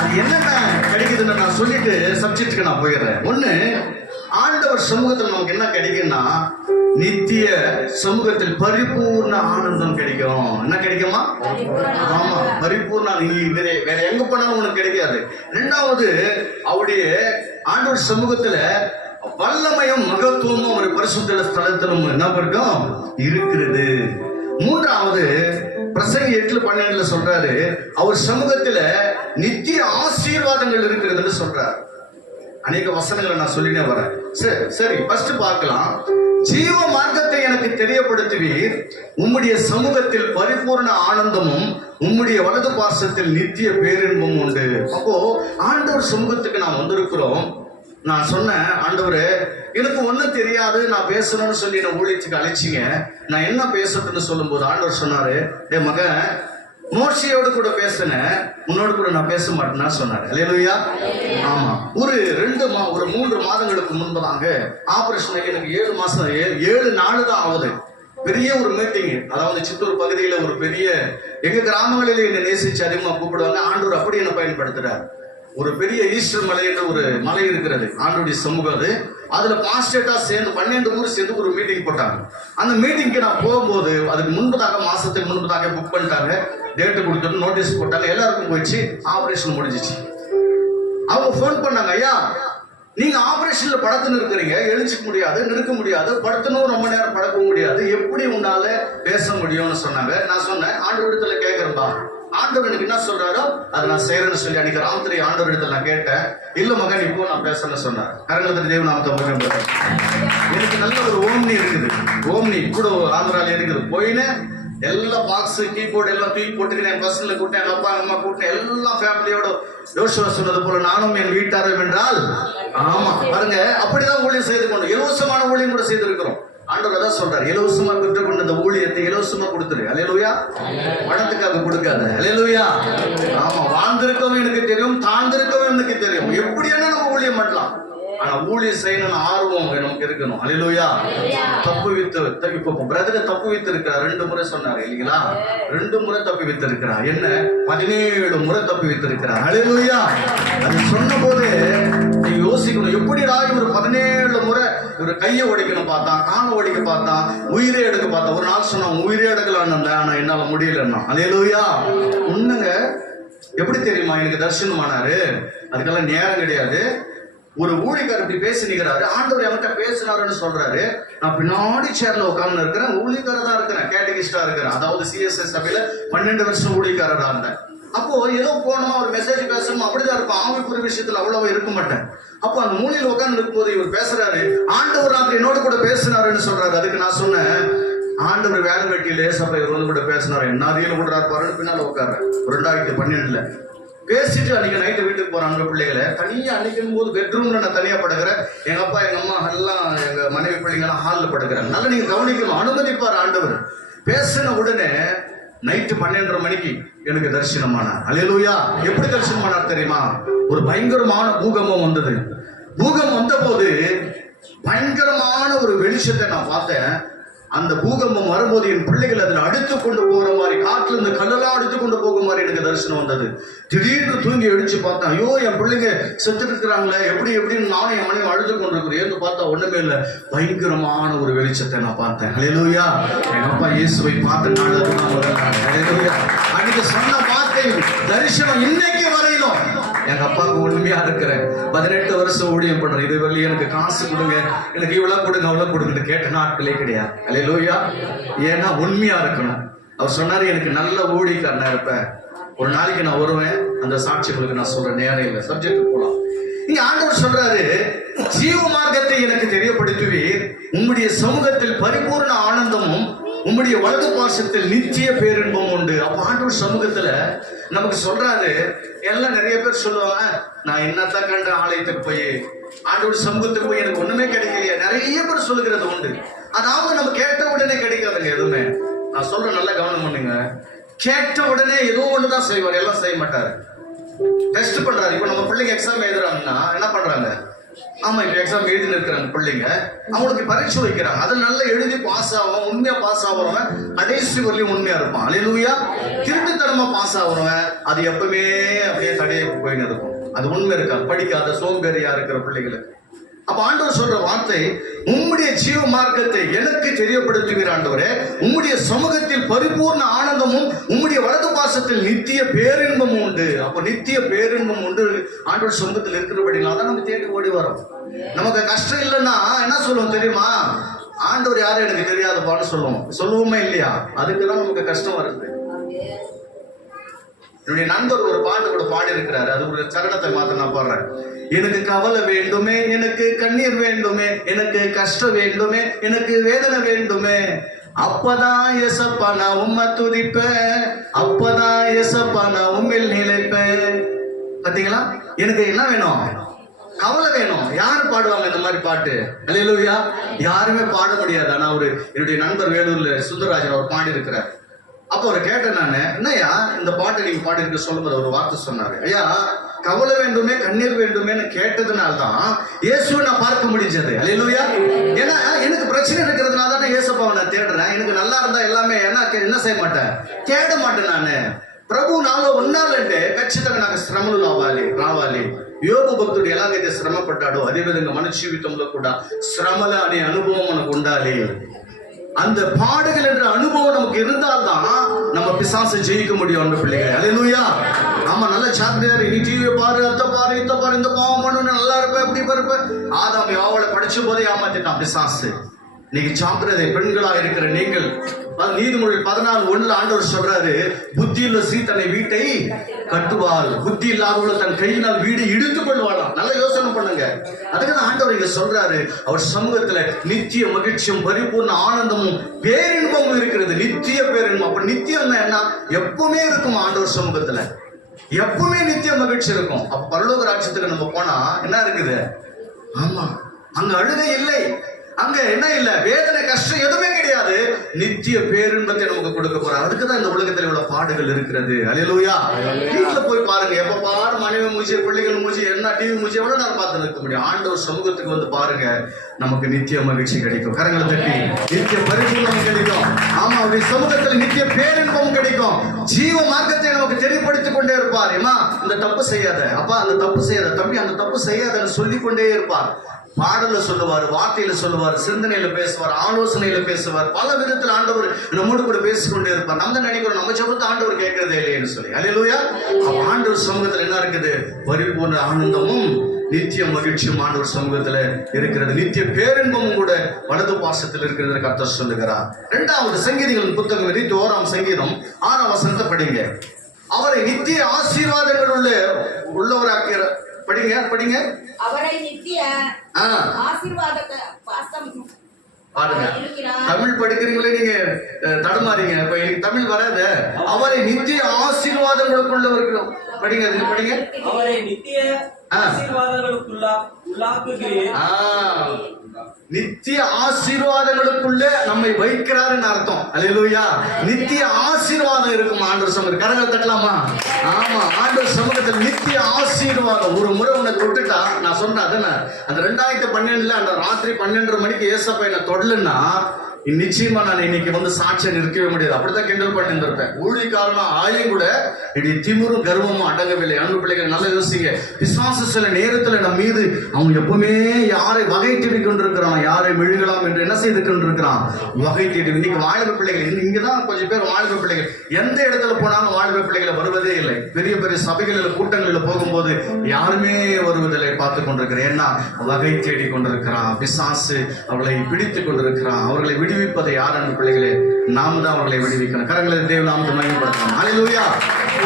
அது என்னென்ன கிடைக்குதுன்னு நான் சொல்லிட்டு சப்ஜெக்டுக்கு நான் போயிடுறேன். ஒண்ணு, ஆண்டவர் சமூகத்தில் நமக்கு என்ன கிடைக்கும்னா, நித்திய சமூகத்தில் பரிபூர்ண ஆனந்தம் கிடைக்கும். என்ன கிடைக்குமா? ஆமா, பரிபூர்ண. நீ வேற எங்க போனாலும் உனக்கு கிடைக்காது. 2வது, அவருடைய ஆண்டவர் சமூகத்துல வல்லமையும் மகத்துவமும் ஒரு பரிசுத்த ஸ்தலத்திலும் என்ன இருக்கும் இருக்கிறது. 3வது, பிரசங்கி 8:12 சொல்றாரு, அவர் சமூகத்துல நித்திய ஆசீர்வாதங்கள் இருக்கிறதுன்னு சொல்றாரு. அநேக வசனங்களை நான் சொல்லினே வரேன். சரி, ஃபர்ஸ்ட் பார்க்கலாம். ஜீவ மார்க்கத்தை எனக்கு தெரியப்படுத்துவீர், உம்முடைய சமூகத்தில் பரிபூர்ண ஆனந்தமும் உம்முடைய வலது பார்சத்தில் நித்திய பேரின்பமும் உண்டு. அப்போ ஆண்டவர் சமூகத்துக்கு நான் வந்திருக்கிறோம். நான் சொன்னேன், ஆண்டவரே எனக்கு ஒன்றும் தெரியாது, நான் பேசணும்னு சொல்லி நான் ஊழியத்துக்கு அழைச்சிங்க, நான் என்ன பேசட்டும்னு சொல்லும் போது ஆண்டவர் சொன்னாரு, டே மகன், மோசையோடு கூட பேசினேன், உன்னோடு கூட நான் பேச மாட்டேன்னா சொன்னாரு. அல்லேலூயா. ஆமா, ஒரு 3 மாதங்களுக்கு முன்பதாங்க ஆபரேஷன். எனக்கு 7 நாள் தான் ஆகுது. பெரிய ஒரு மீட்டிங், அதாவது சித்தூர் பகுதியில ஒரு பெரிய, எங்க கிராமங்களிலே என்னை நேசிச்சு அதிகமா கூப்பிடுவாங்க. ஆண்டவர் அப்படி என்ன பயன்படுத்துறார். ஒரு பெரிய ஈஸ்டர் மலை என்ற ஒரு மலை இருக்கிறது, ஆண்டோடைய சமூகம். அதுல பாஸ்டேட்டா சேர்ந்து 12 ஊர் சேர்ந்து ஒரு மீட்டிங் போட்டாங்க. அந்த மீட்டிங்க்கு நான் போகும்போது அதுக்கு முன்பதாக, மாசத்துக்கு முன்பதாக புக் பண்ணிட்டாங்க, டேட்டு கொடுத்துட்டு நோட்டீஸ் போட்டாங்க, எல்லாருக்கும் போயிடுச்சு. ஆபரேஷன் முடிஞ்சிச்சு. அவங்க போன் பண்ணாங்க, ஐயா நீங்க ஆபரேஷன்ல படுத்துன்னு இருக்கிறீங்க, எழுச்சிக்க முடியாது, நிற்க முடியாது, படுத்தணும், ரொம்ப நேரம் படுக்க முடியாது, எப்படி உன்னால பேச முடியும்னு சொன்னாங்க. நான் சொன்னேன், ஆண்டவர் இடத்துல கேட்கறேன்பா, ஆண்டவர் எனக்கு என்ன சொல்றாரோ அதை நான் செய்யறேன்னு சொல்லி அன்னைக்கு ராத்திரி ஆண்டவர் இடத்துல நான் கேட்டேன். இல்ல மகன், இப்போ நான் பேசணும்னு சொன்னார். கரங்கத்தில் தேவ நாமத்தை. எனக்கு நல்ல ஒரு ஓம்னி இருக்குது, ஓம்னி கூட ஆந்திரால இருக்குது. போயின்னு எல்லா பாக்ஸ், கீபோர்டு எல்லாம் தூக்கி போட்டுக்கிறேன். பஸ்ல கூட்டேன், எங்க அப்பா அம்மா கூட்டேன், எல்லாம் ஃபேமிலியோட. யோசுவா சொன்னது போல நானும் என் வீட்டாரும் என்றால், ஆமா பாருங்க, அப்படிதான் ஊழியம் செய்து கொண்டு இலவசமான ஊழியம் கூட செய்திருக்கிறோம். ஆண்டவர் அதான் சொல்றாரு, இலவசமா பெற்றுக்கொண்டு அந்த ஊழியத்தை இலவசமா கொடுத்துரு. அல்லேலூயா. பணத்துக்காக கொடுக்காத. அல்லேலூயா. ஆமா, வாழ்ந்திருக்கவும் எனக்கு தெரியும், தாழ்ந்திருக்கவும் எனக்கு தெரியும். எப்படியான நம்ம ஊழியம் பண்ணலாம். ஆனா ஊழியம் செய்யணும்னு ஆர்வம் நமக்கு இருக்கணும். அல்லேலூயா. தப்பு வித்து இப்ப பிரதரை தப்பு வித்து இருக்கிறார். 2 முறை சொன்னாரு இல்லைங்களா? 2 முறை தப்பு வித்து இருக்கிறார். என்ன 17 முறை தப்பு வித்து இருக்கிறார். அல்லேலூயா. அது சொன்ன போது நீங்க யோசிக்கணும், எப்படிடா இவர் 17 முறை ஒரு கையை உடைக்கணும் பார்த்தா, காலை உடைக்க பார்த்தா, உயிரே எடுக்க பார்த்தா. ஒரு நாள் சொன்னா உயிரே எடுக்கலான்னு, ஆனா என்னால முடியலன்னா. அல்லேலூயா. உண்மைங்க. எப்படி தெரியுமா எனக்கு தரிசனமானாரு? அதுக்கெல்லாம் நேரம் கிடையாது. ஒரு ஊழியக்காரர் இப்படி பேசினிக்கிறாரு. ஆண்டவர் என்கிட்ட பேசினாருன்னு சொல்றாரு. நான் பின்னாடி சேர்ல உட்கார்ந்து இருக்கிறேன். ஊழியக்காரர் தான் இருக்கிறேன், கேட்டகிஸ்டா இருக்கிறேன். அதாவது சிஎஸ்எஸ் சபையில 12 வருஷம் ஊழியக்காரரா இருந்தேன். அப்போ ஏதோ போனோமா ஒரு மெசேஜ் பேசணும் அப்படிதான் இருக்கும். ஆவிக்குரிய விஷயத்துல அவ்வளவு இருக்க மாட்டேன். அப்போ அந்த மூலையில் உட்கார்ந்து இருக்கும்போது இவர் பேசுறாரு. ஆண்டவர் ராத்திரி என்னோட கூட பேசினாருன்னு சொல்றாரு. அதுக்கு நான் சொன்னேன், ஆண்டவர் வேலை வெட்டியில ஏசப்பா இவர் வந்து கூட பேசினாரு. என்ன அறியல விடுறாரு பாருன்னு பின்னால உட்கார்றேன். 2012 பேசிட்டு அன்னைக்கு நைட்டு வீட்டுக்கு போறாங்க பிள்ளைகளை தனியா. அன்னைக்கும் போது பெட்ரூம்ல நான் தனியா படுக்கிறேன். எங்க அப்பா எங்க அம்மா எல்லாம் எங்க மனைவி பிள்ளைங்க எல்லாம் ஹால்ல படுக்கிறாங்க. நல்லா நீங்க கவனிக்கணும். அனுமதிப்பார் ஆண்டவர். பேசின உடனே நைட்டு 12:30 மணிக்கு எனக்கு தரிசனமானார். அல்லேலூயா. எப்படி தரிசனமானார் தெரியுமா? ஒரு பயங்கரமான பூகம்பம் வந்தது. பூகம்பம் வந்த போது பயங்கரமான ஒரு வெளிச்சத்தை நான் பார்த்தேன். அந்த பூகம்பம் வரும்போது என் பிள்ளைகள் அதில் அடித்து கொண்டு போற மாதிரி, காட்டுல இருந்து கல்லெல்லாம் அடித்து கொண்டு போக மாதிரி எனக்கு தரிசனம் வந்தது. திடீர்னு தூங்கி அடிச்சு பார்த்தேன். ஐயோ என் பிள்ளைங்க செத்து இருக்கிறாங்களே, எப்படின்னு நானும் என் மனைவி அழுது கொண்டிருக்கிறேன். ஏன்னு பார்த்தா ஒண்ணுமே இல்லை. பயங்கரமான ஒரு வெளிச்சத்தை நான் பார்த்தேன். அல்லேலூயா. எங்க அப்பா இயேசுவை பார்த்த நாள் அல்லேலூயா. அன்னைக்கு சொன்ன வார்த்தை தரிசனம் இன்னைக்கு வரையிலும் எங்க அப்பாவுக்கு உண்மையா இருக்கிறேன். 18 வருஷம் ஊழியம் பண்றேன். இது வழி எனக்கு காசு கொடுங்க, எனக்கு இவ்வளவு கொடுங்க அவ்வளவு கொடுங்க கேட்ட நாட்களே கிடையாது. அல்லேலூயா. ஏன்னா உண்மையா இருக்கணும். அவர் சொன்னாரு, எனக்கு நல்ல ஊழியக்காரனா இருப்பேன். ஒரு நாளைக்கு நான் வருவேன். அந்த சாட்சிகளுக்கு நான் சொல்ற நேரம் இல்லை. சப்ஜெக்ட் போலாம். இங்க ஆண்டவர் சொல்றாரு, ஜீவ மார்க்கத்தை எனக்கு தெரியப்படுத்துவீர். உம்முடைய சமூகத்தில் பரிபூர்ண ஆனந்தமும் உம்முடைய வலது பாசத்தில் நித்திய பேரின்பம் உண்டு. அப்ப ஆண்டவர் சமூகத்துல நமக்கு சொல்றாரு. எல்லாம் நிறைய பேர் சொல்லுவாங்க, நான் என்னத்தான் கண்ட ஆலயத்துக்கு போய் ஆண்டவர் சமூகத்துக்கு போய் எனக்கு ஒண்ணுமே கிடைக்கலையா. நிறைய பேர் சொல்லுகிறது உண்டு. அதாவது நம்ம கேட்ட உடனே கிடைக்காதுங்க எதுவுமே. நான் சொல்ற நல்ல கவனம் பண்ணுங்க. கேட்ட உடனே ஏதோ ஒண்ணுதான் செய்வார், எல்லாம் செய்ய மாட்டாரு. டெஸ்ட் பண்றாரு. இப்ப நம்ம பிள்ளைங்க எக்ஸாம் எழுதுறாங்கன்னா என்ன பண்றாங்க? ஆமா, இப்ப எக்ஸாம் எழுதி இருக்கிறாங்க பிள்ளைங்க, அவங்களுக்கு பரீட்சை வைக்கிறாங்க. அதில் நல்லா எழுதி பாஸ் ஆகும். உண்மையா பாஸ் ஆகிறவன் கடைசி வரலையும் உண்மையா இருப்பான். அல்லேலூயா. திருட்டுத்தனமா பாஸ் ஆகிறவன் அது எப்பவுமே அப்படியே தடையை போயின்னு இருக்கும். அது உண்மை இருக்கா? படிக்காத சோம்பேறியா இருக்கிற பிள்ளைகளுக்கு. அப்ப ஆண்டவர் சொல்ற வார்த்தை, உம்முடைய ஜீவ மார்க்கத்தை எனக்கு தெரியப்படுத்துகிற ஆண்டவரே, உம்முடைய சமூகத்தில் பரிபூர்ண ஆனந்தமும் உம்முடைய வலது பாசத்தில் நித்திய பேரின்பமும் உண்டு. அப்ப நித்திய பேரின்பம் உண்டு. ஆண்டவர் சமூகத்தில் இருக்கிறபடினால தான் நம்ம தேடி ஓடி வரோம். நமக்கு கஷ்டம் இல்லைன்னா என்ன சொல்லுவோம் தெரியுமா? ஆண்டவர் யாரும் எனக்கு தெரியாதப்பான்னு சொல்லுவோமே இல்லையா? அதுக்குதான் நமக்கு கஷ்டம் வருது. என்னுடைய நண்பர் ஒரு பாட்டு கூட பாடி இருக்கிறாரு. அது ஒரு சரணத்தை மாத்த நான் பாடுறேன். எனக்கு கவலை வேண்டுமே, எனக்கு கண்ணீர் வேண்டுமே, எனக்கு கஷ்டம் வேண்டுமே, எனக்கு வேதனை வேண்டுமே, அப்பதான் ஏசப்பா நான் உம்மை துதிப்பேன், அப்பதான் ஏசப்பா நான் உம்மில் நிலைப்பேன். பாத்தீங்களா? எனக்கு என்ன வேணும்? கவலை வேணும். யாரு பாடுவாங்க இந்த மாதிரி பாட்டு? அல்லேலூயா. யாருமே பாட முடியாது. ஆனா என்னுடைய நண்பர் வேலூர்ல சுந்தரராஜன் அவர் பாடி இருக்கிறார். அப்ப அவரை கேட்டேன் நானு, என்னையா இந்த பாட்டு நீங்க பாடி இருக்க சொல்லும்போது ஒரு வார்த்தை சொன்னாரு. ஐயா, கவலை வேண்டுமே கண்ணீர் வேண்டுமேன்னு கேட்டதுனால்தான் இயேசுவை நான் பார்க்க முடிஞ்சது. அல்லேலூயா. ஏன்னா எனக்கு பிரச்சனை இருக்கிறதுனால தான் இயேசுப்பாவை நான் தேடுறேன். எனக்கு நல்லா இருந்தா எல்லாமே என்ன செய்ய மாட்டேன், தேட மாட்டேன் நானு. ప్రభు నాలో ఉన్నాలంటే ఖచ్చితంగా నాకు శ్రమలు రావాలి. యోబు భక్తుడు ఎలాగైతే శ్రమ పడ్డాడో అదే విధంగా మన జీవితంలో కూడా శ్రమల అనే అనుభవం మనకు ఉండాలి. அந்த பாடுகள் என்ற அனுபவம் நமக்கு இருந்தால்தான் நம்ம பிசாசை ஜெயிக்க முடியும் அன்பு பிள்ளைகளே. அல்லேலூயா. ஆமா, நல்ல சாப்பிட்டாரு. நீ டிவியை பாரு, அத்தை பாரு, இத்த பாரு, இந்த பாவம் பண்ணு, நல்லா இருப்ப, எப்படி இருப்ப. ஆதாம் யோவாளை படிச்ச போதே ஏமாத்திட்டான் பிசாசு. நீங்க சாப்பிடுறதை பெண்களா இருக்கிற நீங்கள், நீதிமொழி 14:1 ஆண்டவர் சொல்றாரு, புத்தியுள்ள ஸ்ரீ தன்னை வீட்டை கட்டுவாள், புத்தி இல்லாதவள தன் கையினால் வீடு இடித்துக் கொள்வாளாம். நல்ல யோசனை பண்ணுங்க. அதுக்குதான் ஆண்டவர் இங்க சொல்றாரு, அவர் சமூகத்துல நித்திய மகிழ்ச்சியும் பரிபூர்ண ஆனந்தமும் பேரின்பமும் இருக்கிறது. நித்திய பேரின்பம். அப்ப நித்தியம் என்ன? எப்பவுமே இருக்கும். ஆண்டவர் சமூகத்துல எப்பவுமே நித்திய மகிழ்ச்சி இருக்கும். அப்ப பரலோக ராஜ்யத்துக்கு நம்ம போனா என்ன இருக்குது? ஆமா, அங்க அழுகை இல்லை, அங்க என்ன இல்ல, வேதனை கஷ்டம் எதுவுமே கிடையாது. நித்திய பேரின்பத்தை நமக்கு கொடுக்க போறார். அதுக்குதான் இந்த உலகத்தில் இவ்வளவு பாடுகள் இருக்கிறது. அல்லேலூயா. வீட்டுல போய் பாருங்க, எப்ப பாரு மனைவி மூச்சு, பிள்ளைகள் மூச்சு, என்ன டிவி மூச்சு எவ்வளவு நேரம் பார்த்து நிற்க முடியும்? ஆண்டவர் சமூகத்துக்கு வந்து பாருங்க, நமக்கு நித்திய மகிழ்ச்சி கிடைக்கும். கரங்களை தட்டி நித்திய பரிபூர்ணம் கிடைக்கும். ஆமா, அவருடைய சமூகத்தில் நித்திய பேரின்பம் கிடைக்கும். ஜீவ மார்க்கத்தை நமக்கு தெளிவுபடுத்திக் கொண்டே இருப்பார். ஏமா இந்த தப்பு செய்யாத, அப்பா அந்த தப்பு செய்யாத, தம்பி அந்த தப்பு செய்யாதன்னு சொல்லிக் கொண்டே இருப்பார். பாடல சொல்லுவார், வார்த்தையில சொல்லுவார், சிந்தனையில பேசுவார், ஆலோசனையில பேசுவார். பல விதத்தில் ஆண்டவர் நம்மோடு கூட பேசிக்கொண்டே இருப்பார். நம்ம தான் நினைக்கிறோம் நம்ம ஜெபத்தை ஆண்டவர் கேட்கறதே இல்லைன்னு சொல்லி. அல்லேலூயா. ஆண்டவர் சமூகத்தில் என்ன இருக்குது? பரிபூர்ண ஆனந்தமும் நித்திய மகிழ்ச்சியும் ஆண்டவர் சமூகத்துல இருக்கிறது. நித்திய பேரின்பமும் கூட வலது பாசத்தில் இருக்கிறது கர்த்தர் சொல்லுகிறார். 2வது சங்கீதங்களின் புத்தகம் 21ஆம் சங்கீதம் 6ஆம் வசனத்தை படிங்க. அவரை நித்திய ஆசீர்வாதங்கள் உள்ளவராக்கிற படிங்க. அவரை நித்திய ஆசீர்வாத பாருங்க. தமிழ் படிக்கிறீங்களே நீங்க தடுமாறீங்க. இப்ப எனக்கு தமிழ் வராத. அவரை நித்திய ஆசீர்வாதங்களுக்குள்ளவர்கள் படிங்க. அவரை நித்திய நித்திய ஆசீர்வாதங்களுக்குள்ள நம்மை வைக்கிறாருன்னு அர்த்தம். அல்லேலூயா. நித்திய ஆசீர்வாதம் இருக்கும் ஆண்டவர் சமூகத்தில். கரங்களை தட்டலாமா? ஆமா, ஆண்டவர் சமூகத்தில் நித்திய ஆசீர்வாதம். ஒரு முறை உனக்கு விட்டுட்டா, நான் சொன்னேன் அதானே, அந்த 2012 அந்த ராத்திரி 12:30 மணிக்கு ஏசப்பா என்ன தொடலுன்னா நிச்சயமா நான் இன்னைக்கு வந்து சாட்சியை நிற்கவே முடியாது. அப்படித்தான் கிண்டல் பண்ணி இருந்திருப்பேன். ஊழியக்காரனா ஆயும் கூட இப்படி திமிரும் கர்வமும் அடங்கவில்லை. அன்பு பிள்ளைகள் நல்லா யோசிங்க. பிசாசு சில நேரத்துல நம்ம மீது அவன் எப்பவுமே யாரை வகை தேடி கொண்டிருக்கிறான், யாரை மெழுகலாம் என்று என்ன செய்து கொண்டிருக்கிறான்? வகை தேடி. இன்னைக்கு வாலிப பிள்ளைகள் இங்கதான் கொஞ்சம் பேர் வாலிப பிள்ளைகள் எந்த இடத்துல போனாலும் வாலிப பிள்ளைகளை வருவதே இல்லை. பெரிய பெரிய சபைகளில் கூட்டங்களில் போகும்போது யாருமே வருவதில்லை. பார்த்து கொண்டிருக்கிறேன். ஏன்னா வகை தேடி கொண்டிருக்கிறான் பிசாசு. அவளை பிடித்துக் கொண்டிருக்கிறான். அவர்களை விடுவிப்பதை யார்? அன்பு பிள்ளைகளே, நாம தான் அவர்களை விடுவிக்கணும். கரங்களை தேவ நாமத்தை மகிமைப்படுத்தணும். அல்லேலூயா.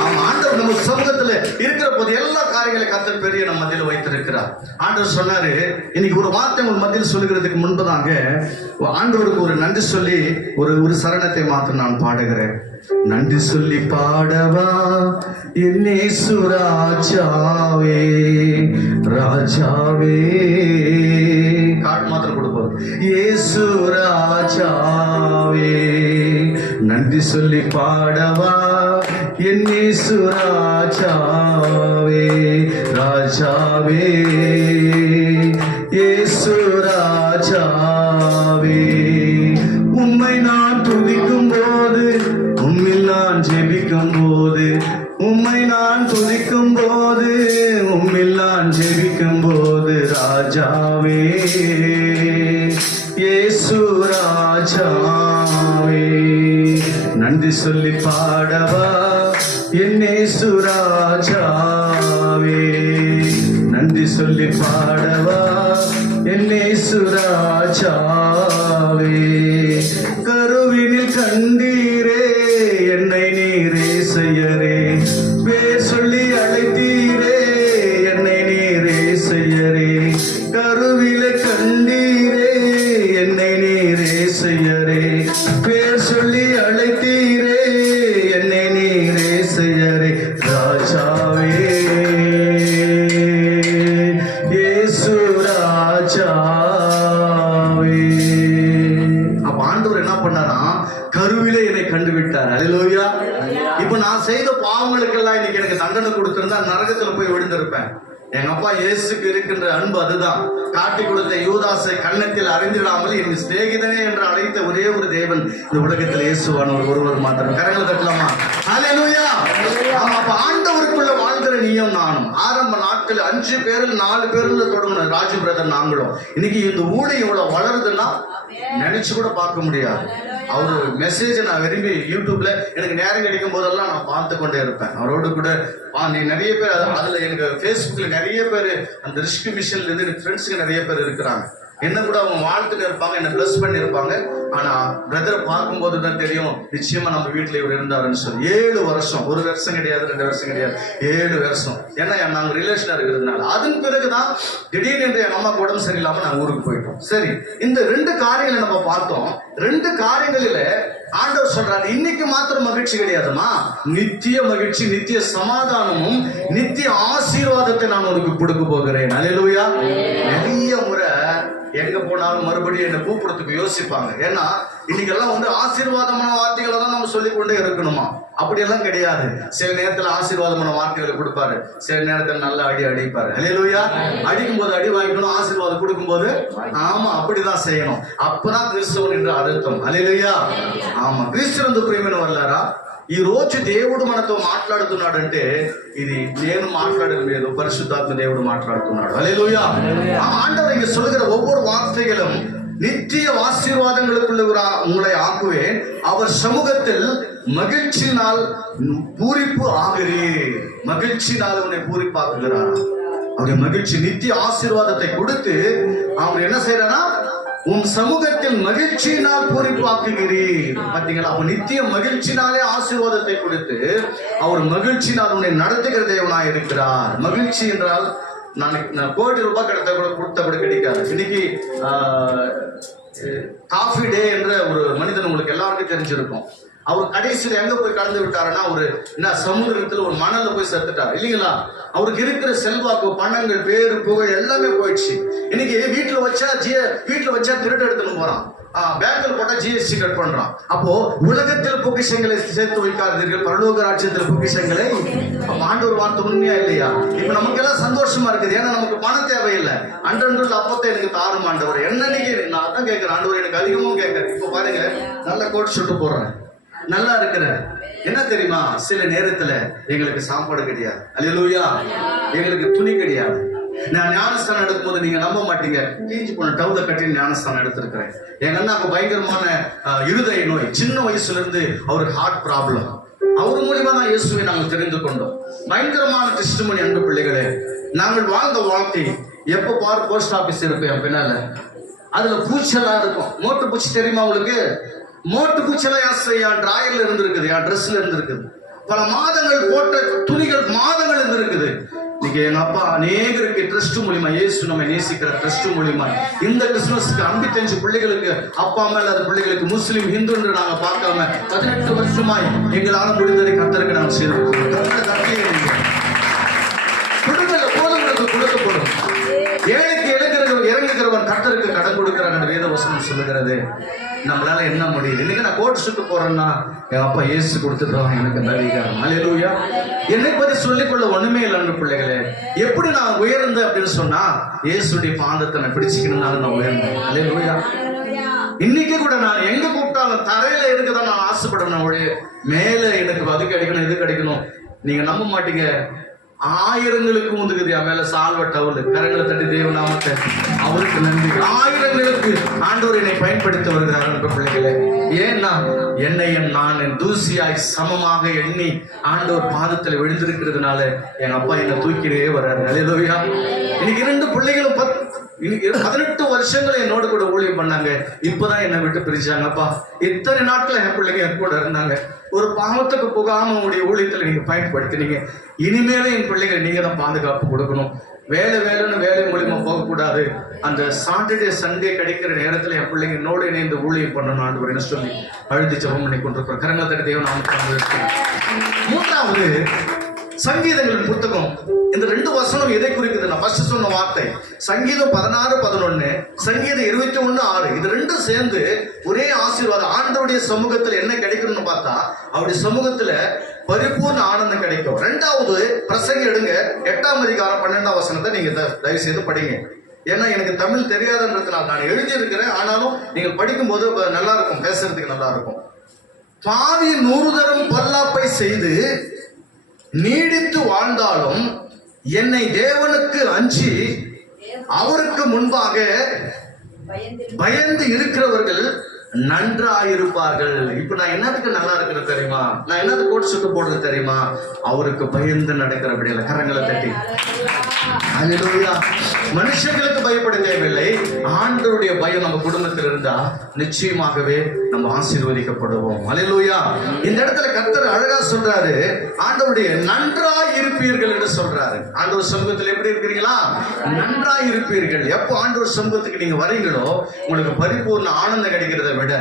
ஆமா, ஆண்டவர் நம்ம சமூகத்துல இருக்கிற போது எல்லா காரியங்களையும் கர்த்தர் பெரிய நம்ம மத்தியில் வைத்திருக்கிறார். ஆண்டவர் சொன்னாரு, இன்னைக்கு ஒரு வார்த்தை உங்கள் மத்தியில் சொல்லுகிறதுக்கு முன்பதாக ஆண்டவருக்கு ஒரு நன்றி சொல்லி ஒரு சரணத்தை மாத்திரம் நான் பாடுகிறேன். நன்றி சொல்லி பாடவா என் இயேசு ராஜாவே, ராஜாவே. காட் மாத்திரம் கொடுப்போம். இயேசு ராஜாவே, நன்றி சொல்லி பாடவா என் இயேசு ராஜாவே, ராஜாவே. இயேசு ராஜாவே, உம்மை நான் துதிக்கும் போது, உம்மில் நான் ஜெபிக்கும் போது, உம்மை நான் துதிக்கும் போது, உம்மில் நான் ஜெபிக்கும் போது, ராஜாவே இயேசு ராஜாவே. நன்றி சொல்லி பாடவா என் இயேசு ராஜாவே, நன்றி சொல்லி பாடவா என் இயேசு ராஜாவே. கருவினில் கண்டீரே என்னை நீரே செய்யரே, பேர் சொல்லி அழைத்தீரே என்னை நீரே செய்யரே. கருவில கண்டீரே என்னை நீரே செய்யரே, பேர் சொல்லி அழைத்தீரே என்னை நீரே செய்யரே. ராஜாவே இயேசு ராஜாவே. அப்ப ஆண்டவர் என்ன பண்ணாராம்? கருவிலே என்னை கண்டு விட்டார். அல்லேலூயா. இப்ப நான் செய்த பாவங்களுக்கெல்லாம் இன்னைக்கு எனக்கு தண்டனை கொடுத்திருந்தா நரகத்துல போய் விழுந்திருப்பேன். எங்க அப்பா இயேசுக்கு இருக்கின்ற அன்பு அதுதான். காட்டி கொடுத்த யூதாசை கன்னத்தில் அறிந்திடாமல் என் சிநேகிதனே என்று அழைத்த ஒரே ஒரு தேவன் இந்த உலகத்தில் இயேசுவானவர் ஒருவர் மாத்திரம். கரங்களை தட்டலாமா? அல்லேலூயா. அப்ப ஆண்டவருக்குள்ள வாழ்கிற நீயும் நானும் ஆரம்ப நாட்கள் 5 பேரில் 4 பேர்ல தொடங்கின ராஜு பிரதர் நாங்களும் இன்னைக்கு இந்த ஊழியம் இவ்வளவு வளருதுன்னா நினைச்சு கூட பார்க்க முடியாது. அவரு மெசேஜ் நான் விரும்பி யூடியூப்ல எனக்கு நேரம் கிடைக்கும் போதெல்லாம் நான் பார்த்து கொண்டே இருப்பேன். அவரோடு கூட நீ நிறைய பேர் அதுல எனக்கு ஃபேஸ்புக்ல நிறைய பேர் அந்த ரிஸ்க் மிஷன்ல இருந்து எனக்கு ஃப்ரெண்ட்ஸுக்கு நிறைய பேர் இருக்கிறாங்க. என்ன கூட அவங்க வாழ்த்துட்டு இருப்பாங்க, என்ன பிளஸ் பண்ணி இருப்பாங்க. ஆனா பிரதரை பார்க்கும்போது தான் தெரியும் நிச்சயமா நம்ம வீட்டுல இவர் இருந்தாருன்னு சொல்லி. 7 வருஷம், 1 வருஷம் கிடையாது, 2 வருஷம் கிடையாது, 7 வருஷம். ஏன்னா நாங்க ரிலேஷனா இருக்கிறதுனால. அதன் பிறகுதான் திடீர்னு என் அம்மாக்கு உடம்பு சரியில்லாம நாங்க ஊருக்கு போயிட்டோம். சரி, இந்த 2 காரியங்களை நம்ம பார்த்தோம். 2 காரியங்களில ஆண்டவர் சொல்றாரு, இன்னைக்கு மாத்திரம் மகிழ்ச்சி கிடையாதுமா, நித்திய மகிழ்ச்சி, நித்திய சமாதானமும் நித்திய ஆசீர்வாதத்தை நான் உனக்கு கொடுக்க போகிறேன். அல்லேலூயா. நிறைய முறை எங்க போனாலும் மறுபடியும் என்னை கூப்பிடுறதுக்கு யோசிப்பாங்க. ஏன்னா இன்னைக்கெல்லாம் வந்து ஆசீர்வாதமான வார்த்தைகளை தான் நம்ம சொல்லிக் கொண்டே இருக்கணுமா? அப்படியெல்லாம் கிடையாது. சில நேரத்துல ஆசீர்வாதமான வார்த்தைகளை கொடுப்பாரு, சில நேரத்துல நல்ல அடி அடிப்பாரு. அல்லேலூயா. அடிக்கும் போது அடி வாங்கிக்கணும், ஆசீர்வாதம் கொடுக்கும் போது ஆமா அப்படிதான் செய்யணும். அப்பதான் கிறிஸ்தவன் என்று அர்த்தம். அல்லேலూయా. ఆమా క్రీస్తునందు ప్రియమైన వాళ్ళారా, ఈ రోజు దేవుడు మనతో మాట్లాడుతున్నాడంటే ఇది నేను మాట్లాడడం లేదు, పరిశుద్ధాత్మ దేవుడు మాట్లాడుతున్నాడు. அல்லேலூயா. ஆண்டவர் இங்க சொல்லுகிற ஒவ்வொரு வார்த்தைகளும் நித்திய ஆசீர்வாதங்களுக்குள்ள உங்களை ஆக்குவேன், அவர் சமூகத்தில் மகிழ்ச்சியினால் பூரிப்பு ஆகிறீர். மகிழ்ச்சியினால் உன்னை பூரிப்பாக்குகிறார். அவருடைய மகிழ்ச்சி நித்திய ஆசீர்வாதத்தை கொடுத்து அவர் என்ன செய்யறாரா, உன் சமூகத்தில் மகிழ்ச்சியினால் பூரிப்பாக்குகிறீர். பாத்தீங்களா? அப்ப நித்திய மகிழ்ச்சினாலே ஆசீர்வாதத்தை கொடுத்து அவர் மகிழ்ச்சினால் உன்னை நடத்துகிற தேவனாய் இருக்கிறார். மகிழ்ச்சி என்றால் நான் கோடி ரூபாய் கொடுத்த கூட கிடைக்காது. இன்னைக்கு காஃபி டே என்ற ஒரு மனிதன் உங்களுக்கு எல்லாருக்கும் தெரிஞ்சிருக்கும். அவர் கடைசியில் எங்க போய் கலந்து விட்டாருன்னா, ஒரு என்ன சமுதிரத்துல ஒரு மணல்ல போய் செத்துட்டார் இல்லைங்களா? அவருக்கு இருக்கிற செல்வாக்கு, பணங்கள், பேரு, புகழ் எல்லாமே போயிடுச்சு. இன்னைக்கு வீட்டுல வச்சா திருட்டு எடுத்துன்னு போறான், பேங்க்ல போட்டா ஜிஎஸ்டி கட் பண்றான். அப்போ உலகத்தில் பொக்கிஷங்களை சேர்த்து வைக்காதீர்கள், பரலோக ராஜ்யத்தில் பொக்கிஷங்களை. ஆண்டவர் வார்த்தை உண்மையா இல்லையா? இப்ப நமக்கு எல்லாம் சந்தோஷமா இருக்குது, ஏன்னா நமக்கு பணம் தேவையில்லை. அன்றன்றுள்ள அப்பத்தை எனக்கு தாரும் ஆண்டவர். என்னன்னைக்கு நான் தான் கேட்கிறேன், ஆண்டவர் எனக்கு அதிகமும் கேட்கிறேன். இப்ப பாருங்க, நல்ல கோட் சுட்டு போடுறேன், நல்லா இருக்கிற. என்ன தெரியுமா, சில நேரத்துல எங்களுக்கு சாப்பாடு கிடையாது. அல்லேலூயா. எங்களுக்கு துணி கிடையாது. நான் ஞானஸ்தானம் எடுக்கும் போது நீங்க நம்ப மாட்டீங்க, கீஞ்சி போன டவுல கட்டி ஞானஸ்தானம் எடுத்திருக்கிறேன். எங்க அண்ணாக்கு பயங்கரமான இருதய நோய், சின்ன வயசுல இருந்து அவருக்கு ஹார்ட் ப்ராப்ளம். அவர் மூலியமா தான் இயேசுவை நாங்கள் தெரிந்து கொண்டோம். பயங்கரமான டெஸ்டிமோனி. அன்பு பிள்ளைகளே, நாங்கள் வாழ்ந்த வாழ்க்கை எப்ப பாரு போஸ்ட் ஆபீஸ் இருக்கு என் பின்னால, அதுல பூச்செல்லாம் இருக்கும். மோட்டு பூச்சி தெரியுமா உங்களுக்கு? மோட்டு பூச்செல்லாம் என் டிராயர்ல இருந்திருக்குது, என் ட்ரெஸ்ல இருந்திருக்குது. பல மாதங்கள் போட்ட துணிகள் மாதங்கள் இருந்திருக்குது. இன்னைக்கு எங்க அப்பா அநேகருக்கு ட்ரஸ்ட் மூலியமா, இயேசு நம்ம நேசிக்கிற ட்ரஸ்ட் மூலியமா இந்த கிறிஸ்துமஸ்க்கு 55 பிள்ளைகளுக்கு, அப்பா அம்மா இல்லாத பிள்ளைகளுக்கு, முஸ்லீம் ஹிந்து என்று நாங்க பார்க்காம 18 வருஷமாய் எங்களால முடிந்ததை கர்த்தருக்கு நாங்கள் செய்திருக்கிறோம். கொடுக்கல போதுங்களுக்கு கொடுக்கப்படும். ஏழைக்கு இறங்குகிறவன் கர்த்தருக்கு கடன் கொடுக்கிறான் என்று வேத வசனம் சொல்லுகிறது. நம்மளால என்ன முடியுது? இன்னைக்கு நான் கோட் சுட்டு போறேன்னா என் அப்பா இயேசு கொடுத்துருவாங்க எனக்கு அதிகாரம். அல்லேலூயா. என்னை பத்தி சொல்லிக்கொள்ள ஒண்ணுமே இல்லைன்னு பிள்ளைகளே. எப்படி நான் உயர்ந்தேன் அப்படின்னு சொன்னா, இயேசுடைய பாதத்தை நான் பிடிச்சிக்கணும்னால நான் உயர்ந்தேன். அல்லேலூயா. இன்னைக்கு கூட நான் எங்க கூப்பிட்டாலும் தரையில இருக்குதான் நான் ஆசைப்படணும் ஒழிய மேல எனக்கு அது கிடைக்கணும் இது கிடைக்கணும். நீங்க நம்ப மாட்டீங்க, ஆயிரங்களுக்கு முந்துக்குது என் மேல சால்வ டவுல். கரங்களை தட்டி தேவநாமத்தை அவருக்கு நன்றி. ஆயிரங்களுக்கு ஆண்டவர் என்னை பயன்படுத்த வருகிறார் என்ற பிள்ளைகளே. ஏன்னா என்னை நான் என் தூசியாய் சமமாக எண்ணி ஆண்டவர் பாதத்தில் விழுந்திருக்கிறதுனால என் அப்பா என்னை தூக்கிட்டே வர்றாரு. அல்லேலூயா. இன்னைக்கு 2 பிள்ளைகளும் 18 வருஷங்கள் என்னோட கூட ஊழியம் பண்ணாங்க. இப்பதான் என்னை விட்டு பிரிச்சாங்கப்பா. இத்தனை நாட்கள் என் பிள்ளைங்க என் கூட இருந்தாங்க. ஒரு பாவத்துக்கு போகாம உங்களுடைய ஊழியத்தில் நீங்க பயன்படுத்தினீங்க. இனிமேலும் என் பிள்ளைகளை நீங்க தான் பாதுகாப்பு கொடுக்கணும். வேலைன்னு வேலை மூலியமா போகக்கூடாது. அந்த சாட்டர்டே சண்டே கிடைக்கிற நேரத்துல என் பிள்ளைங்க என்னோட இணைந்து ஊழியம் பண்ணணும் ஆண்டவர் என்ன சொல்லி அழுது ஜெபம் பண்ணி கொண்டிருக்கிறோம். கரங்களை தட்டி தேவன் நாமத்தை. மூன்றாவது, சங்கீதங்களின் புத்தகம். இந்த 2 வசனம் எதை குறிக்குது? நான் ஃபர்ஸ்ட் சொன்ன வார்த்தை சங்கீதம் 16:11, சங்கீதம் 21:6. இது 2 சேர்ந்து ஒரே ஆசீர்வாதம். ஆண்டவருடைய சமூகத்துல என்ன கிடைக்கணும்னு பார்த்தா, அவருடைய சமூகத்துல பரிபூர்ண ஆனந்தம் கிடைக்கும். 2வது பிரசங்க எடுங்க, 8ஆம் அதிகாரம் 12ஆம் வசனத்தை நீங்க தயவு செய்து படிங்க. ஏன்னா எனக்கு தமிழ் தெரியாதுன்றதுனால நான் எழுதி இருக்கிறேன். ஆனாலும் நீங்கள் படிக்கும் போது நல்லா இருக்கும், பேசுறதுக்கு நல்லா இருக்கும். பாவி 100 தரம் பொல்லாப்பை செய்து நீடித்து வாழ்ந்தாலும் என்னை தேவனுக்கு அஞ்சி அவருக்கு முன்பாக பயந்து இருக்கிறவர்கள் நன்றாயிருப்பார்கள். இப்ப நான் என்னதுக்கு நல்லா இருக்கிறது தெரியுமா? நான் என்னது கோட் சுட்டு போடுறது தெரியுமா? அவருக்கு பயந்து நடக்கிற அப்படியே கரங்களை தட்டி. அல்லேலூயா. மனுஷங்களுக்கு பயப்பட தேவையில்லை. ஆண்டவருடைய பயம் நம்ம குடும்பத்தில் இருந்தா நிச்சயமாகவே நம்ம ஆசீர்வதிக்கப்படுவோம். அல்லேலூயா. இந்த இடத்துல கர்த்தர் அழகா சொல்றாரு, ஆண்டவருடைய நன்றாய் இருப்பீர்கள் என்று சொல்றாரு. ஆண்டவர் சமூகத்தில் எப்படி இருக்கிறீங்களா? நன்றாய் இருப்பீர்கள். எப்போ ஆண்டவர் சமூகத்துக்கு நீங்க வரீங்களோ உங்களுக்கு பரிபூர்ண ஆனந்தம் கிடைக்கிறத விட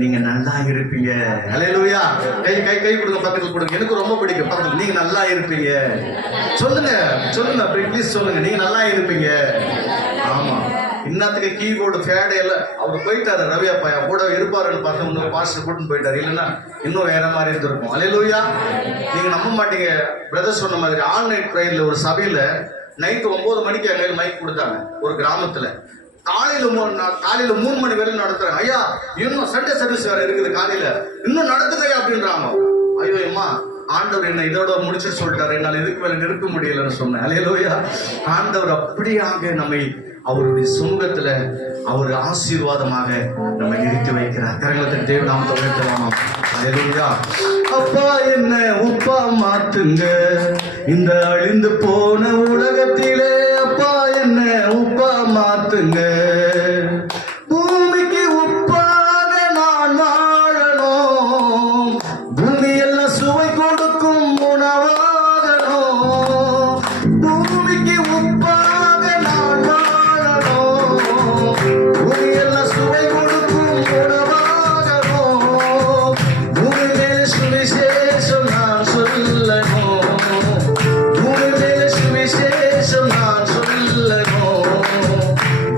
நீங்க நல்லா இருப்பீங்க. அல்லேலூயா. கை கை கை கொடுங்க, பக்கத்தில் கொடுங்க. எனக்கு ரொம்ப பிடிக்கும் பக்கத்தில். நீங்க நல்லா இருப்பீங்க. சொல்லுங்க சொல்லுங்க, ப்ளீஸ் சொல்லுங்க, நீங்க நல்லா இருப்பீங்க. ஆமா, இன்னத்துக்கு கீபோர்டு ஃபேடு எல்லாம் அவர் போயிட்டாரு. ரவி அப்பா கூட இருப்பாருன்னு பார்த்து இன்னொரு பாஸ்டர் கூட்டின்னு போயிட்டாரு. இல்லைன்னா இன்னும் வேற மாதிரி இருந்திருக்கும். அல்லேலூயா. நீங்க நம்ப மாட்டீங்க, பிரதர் சொன்ன மாதிரி ஆன்லைன் ட்ரெயின்ல ஒரு சபையில நைட்டு 9 மணிக்கு எங்க மைக் கொடுத்தாங்க ஒரு கிராமத்துல. காலையில 3 மணி வரையும் நடத்துறாங்க. ஐயா இன்னும் சண்டே சர்வீஸ் வேற இருக்குது காலையில, இன்னும் நடத்துதையா அப்படின்றாங்க. ஐயோ அம்மா, ஆண்டவர் என்ன இதோட முடிச்சு சொல்லிட்டாரு, என்னால் இதுக்கு மேல நிறுத்த முடியலன்னு சொன்னேன். அல்லேலூயா. ஆண்டவர் அப்படியாக நம்மை அவருடைய சமூகத்துல அவர் ஆசீர்வாதமாக நம்மை நிறுத்தி வைக்கிறார். கரங்களத்தின் தேவ நாமத்தை உயர்த்தலாமா? அல்லேலூயா. அப்பா என்ன உப்பா மாத்துங்க இந்த அழிந்து போன உலகத்திலே, அப்பா என்ன உப்பா மாத்துங்க, பூமிக்கு உப்பாக நான் வாழணும், பூமி எல்லாம் சுவை கொடுக்கும் உணவாகணும், பூமிக்கு உப்பாக நான் வாழணும், பூமி எல்லாம் சுவை கொடுக்கும் உணவாகணும், பூமி மேல் சுவிசேஷம் நான் சொல்லணும், பூமி மேல் சுவிசேஷம் நான் சொல்லணும்,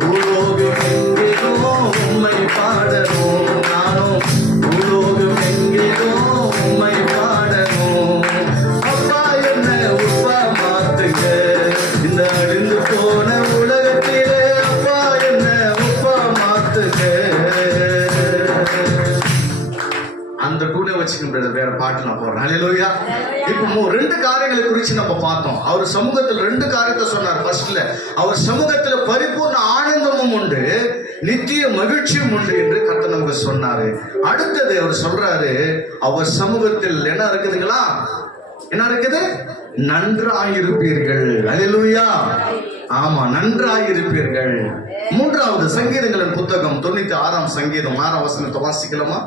பூலோகம் எங்கேயும் உம்மை பாடணும், நானும் பூலோகம் எங்கேயும் உம்மை பாடணும். அப்பா என்ன உப்பா மாத்துங்க இந்த அழிந்து போன உலகத்திலே, அப்பா என்ன உப்பா மாத்துங்க. அந்த டூனை வச்சுக்கின்றது வேற பாட்டு நான் போடுறேன். அல்லேலூயா. இப்போ 2 காரியங்களை குறித்து நம்ம பார்த்தோம். அவர் சமூகத்தில் 2 காரியத்தை சொன்னார். ஃபர்ஸ்ட்ல அவர் சமூகத்துல பரிபூர்ண ஆனந்தமும் உண்டு, நித்திய மகிழ்ச்சியும் உண்டு என்று கர்த்தர் நமக்கு சொன்னாரு. அடுத்தது அவர் சொல்றாரு, அவர் சமூகத்தில் என்ன இருக்குதுங்களா, என்ன இருக்குது, நன்றாயிருப்பீர்கள். அல்லேலூயா. ஆமா, நன்றாயிருப்பீர்கள். 3வது சங்கீதங்களின் புத்தகம் 96ஆம் சங்கீதம் 6ஆம் வசனத்தை வாசிக்கலாமா?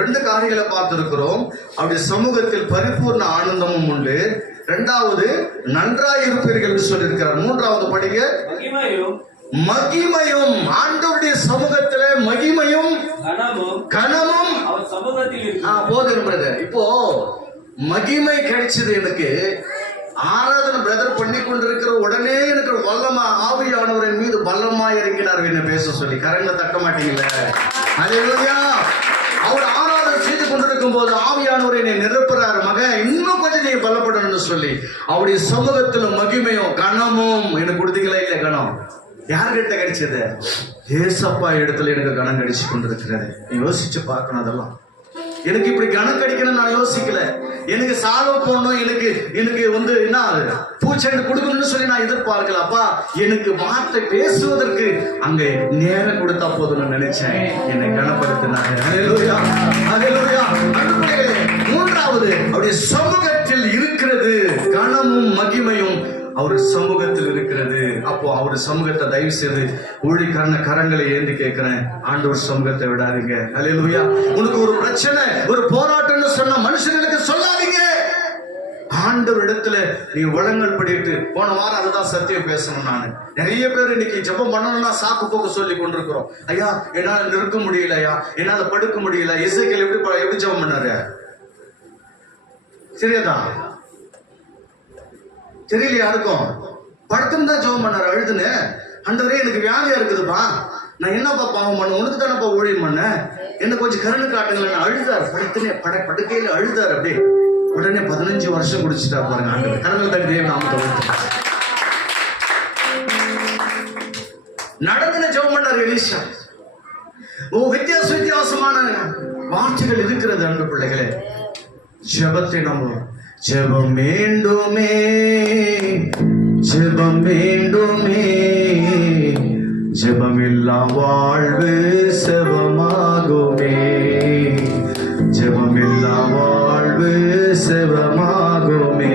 2 காரியங்களை பார்த்திருக்கிறோம். அவருடைய சமூகத்தில் பரிபூர்ண ஆனந்தமும் உண்டு, 2வது நன்றாயிருப்பீர்கள் சொல்லியிருக்கிறார். 3வது படிங்க. மகிமையும், ஆண்டவருடைய சமூகத்துல மகிமையும் கனமும் அவர் சமூகத்தில் போதும் பிரதர். இப்போ மகிமை கிடைச்சது எனக்கு, ஆராதனை பிரதர் பண்ணி கொண்டிருக்கிற உடனே எனக்கு வல்லமா ஆவியானவரின் மீது பல்லமா இறங்கினார் என்ன பேச சொல்லி. கரங்களை தட்ட மாட்டீங்களே? அல்லேலூயா. அவர் ஆராதனை செய்து கொண்டிருக்கும் போது ஆவியானவர் என்னை நிரப்புறாரு, மகன் இன்னும் கொஞ்சம் நீங்க பலப்படணும்னு சொல்லி. அவருடைய சமூகத்துல மகிமையும் கனமும் எனக்கு கொடுத்தீங்களா? இல்ல, கனம் யார்கிட்ட கிடைச்சது? ஏசப்பா இடத்துல எனக்கு கனம் கிடைச்சு கொண்டிருக்கிறது. நீ யோசிச்சு பார்க்கணும். அதெல்லாம் எனக்கு இப்படி கணக்கு அடிக்கணும்னு நான் யோசிக்கல. எனக்கு சால்வ போடணும், எனக்கு வந்து என்ன பூச்செண்டு கொடுக்கணும்னு சொல்லி நான் எதிர்பார்க்கல. அப்பா எனக்கு வார்த்தை பேசுவதற்கு அங்க நேரம் கொடுத்தா போதும் நினைச்சேன். என்னை கனப்படுத்தினாங்க. அல்லேலூயா. அல்லேலூயா. அன்புக்குரியவர்களே, 3வது அவருடைய சமூகத்தில் இருக்கிறது கனமும் மகிமையும் அவர் சமூகத்தில் இருக்கிறது. அப்போ அவர் சமூகத்தை தயவு செய்து ஊழியக்காரன கரங்களை ஏந்தி கேட்கிறேன், ஆண்டவர் சமூகத்தை விடாதீங்க. அல்லேலூயா. உனக்கு ஒரு பிரச்சனை, ஒரு போராட்டம்னு சொன்ன மனுஷங்களுக்கு சொல்லாதீங்க. ஆண்டவர் இடத்துல நீ வளங்கள் படிட்டு, போன வாரம் அதுதான் சத்தியம் பேசணும். நான் நிறைய பேர் இன்னைக்கு ஜெபம் பண்ணணும்னா சாக்கு போக்கு சொல்லி கொண்டிருக்கிறோம். ஐயா என்னால நிற்க முடியல, ஐயா என்னால படுக்க முடியல. எசேக்கியேல் எப்படி ஜெபம் பண்ணாரு? சரியாதான் தெரியல யாருக்கும். படுத்துன்னு தான் ஜெபம் பண்ணாரு, அழுதுன்னு. ஆண்டவரே எனக்கு வியாதியா இருக்குதுப்பா, நான் என்னப்பா பாவம் பண்ண, உனக்கு தானப்பா ஊழியம் பண்ண, என்ன கொஞ்சம் கருணை காட்டுங்களேன்னு அழுதாரு. படுத்துனே படுக்கையில அழுதாரு. அப்படியே உடனே 15 வருஷம் குடிச்சிட்டா பாருங்க ஆண்டவர். கடவுள் தன் தேவ நாமத்தை நடந்துன ஜெபம் பண்ணாரு எலிஷா. வித்தியாசமான வார்த்தைகள் இருக்கிறது அன்பு பிள்ளைகளே. ஜெபத்தை நம்ம ஜெபம் வேண்டுமே, ஜெபம் வேண்டுமே, ஜெபமில்லா வாழ்வு செவமாகுமே, ஜெபமில்லா வாழ்வு செவமாகுமே,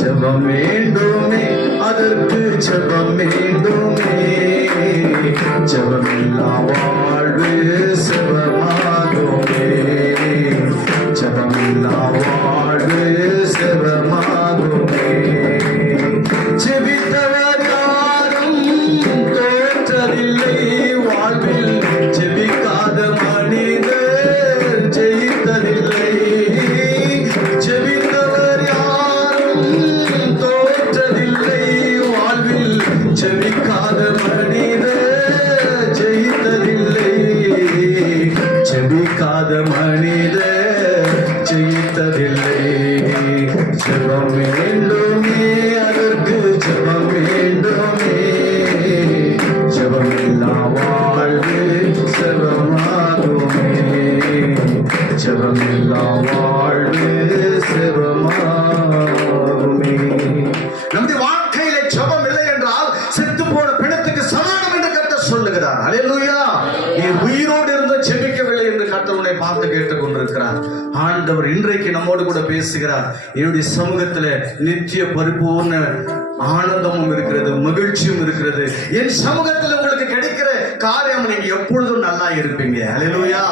ஜெபம் வேண்டுமே, அதற்கு ஜெபம் வேண்டுமே, ஜெபமில்லா வாழ்வு செவமாகுமே, ஜெபமில்லா வாழ்வு செவமாகுமே. ஜெபித்தவர் யாரும் தோற்றதில்லை வாழ்வில், ஜெபிக்காத மனிதர் ஜெயித்ததில்லை. ஜெபித்தவர் யாரும் தோற்றதில்லை வாழ்வில், ஜெபிக்காத மனிதர் நம்மோடு கூட பேசுகிறார். என்னுடைய சமூகத்துல நித்திய பரிபூர்ண ஆனந்தமும் இருக்கிறது, மகிழ்ச்சியும் இருக்கிறது. என் சமூகத்தில் உங்களுக்கு கிடைக்கிற காரியம் நீங்க எப்பொழுதும் நல்லா இருப்பீங்க. அல்லேலூயா.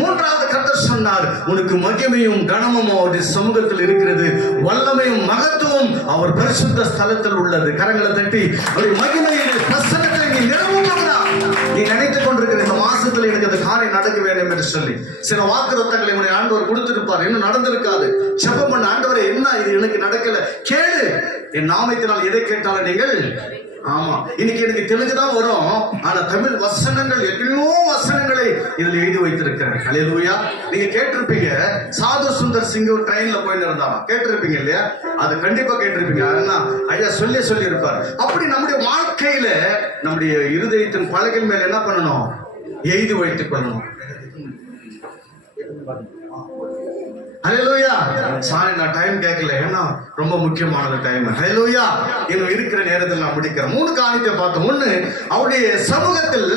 மூன்றாவது கர்த்தர் சொன்னார், உனக்கு மகிமையும் கனமும் அவருடைய சமூகத்தில் இருக்கிறது, வல்லமையும் மகத்துவம் அவர் பரிசுத்த ஸ்தலத்தில் உள்ளது. கரங்களை தட்டி அவருடைய மகிமையின் பிரசன்னத்தை நீ நிரம்புகிறார். நீ நினைத்துக் கொண்டிருக்கிற இந்த மாசத்துல எனக்கு அந்த காரியம் நடக்க வேண்டும் என்று சொல்லி சில வாக்குத்தத்தங்களை உடைய ஆண்டவர் கொடுத்திருப்பார், இன்னும் நடந்திருக்காது. ஜெபம் பண்ண, ஆண்டவரே என்ன இது எனக்கு நடக்கல, கேளு, என் நாமத்தினால் எதை கேட்டாலும் நீங்கள். ஆமா, இன்னைக்கு எனக்கு தெலுங்கு தான் வரும், ஆனா தமிழ் வசனங்கள் எத்தனையோ வசனங்களை இதில் எழுதி வைத்திருக்கிறேன். அல்லேலூயா. நீங்க கேட்டிருப்பீங்க, சாது சுந்தர் சிங் ஒரு ட்ரெயின்ல போயிட்டு இருந்தாங்க, கேட்டிருப்பீங்க இல்லையா? அது கண்டிப்பா கேட்டிருப்பீங்க. அதெல்லாம் ஐயா சொல்லி இருப்பார். அப்படி நம்முடைய வாழ்க்கையில நம்முடைய இருதயத்தின் பலகையின் மேல என்ன பண்ணணும்? எழுதி வைத்துக் கொள்ளணும். ஹல்லேலூயா. சாரி, நான் டைம் கேட்கல, ஏன்னா ரொம்ப முக்கியமான டைம். ஹல்லேலூயா. இன்னும் இருக்கிற நேரத்தில் நான் முடிக்கிறேன். 3 காரியத்தை பார்த்தோம். 1, அவருடைய சமூகத்தில்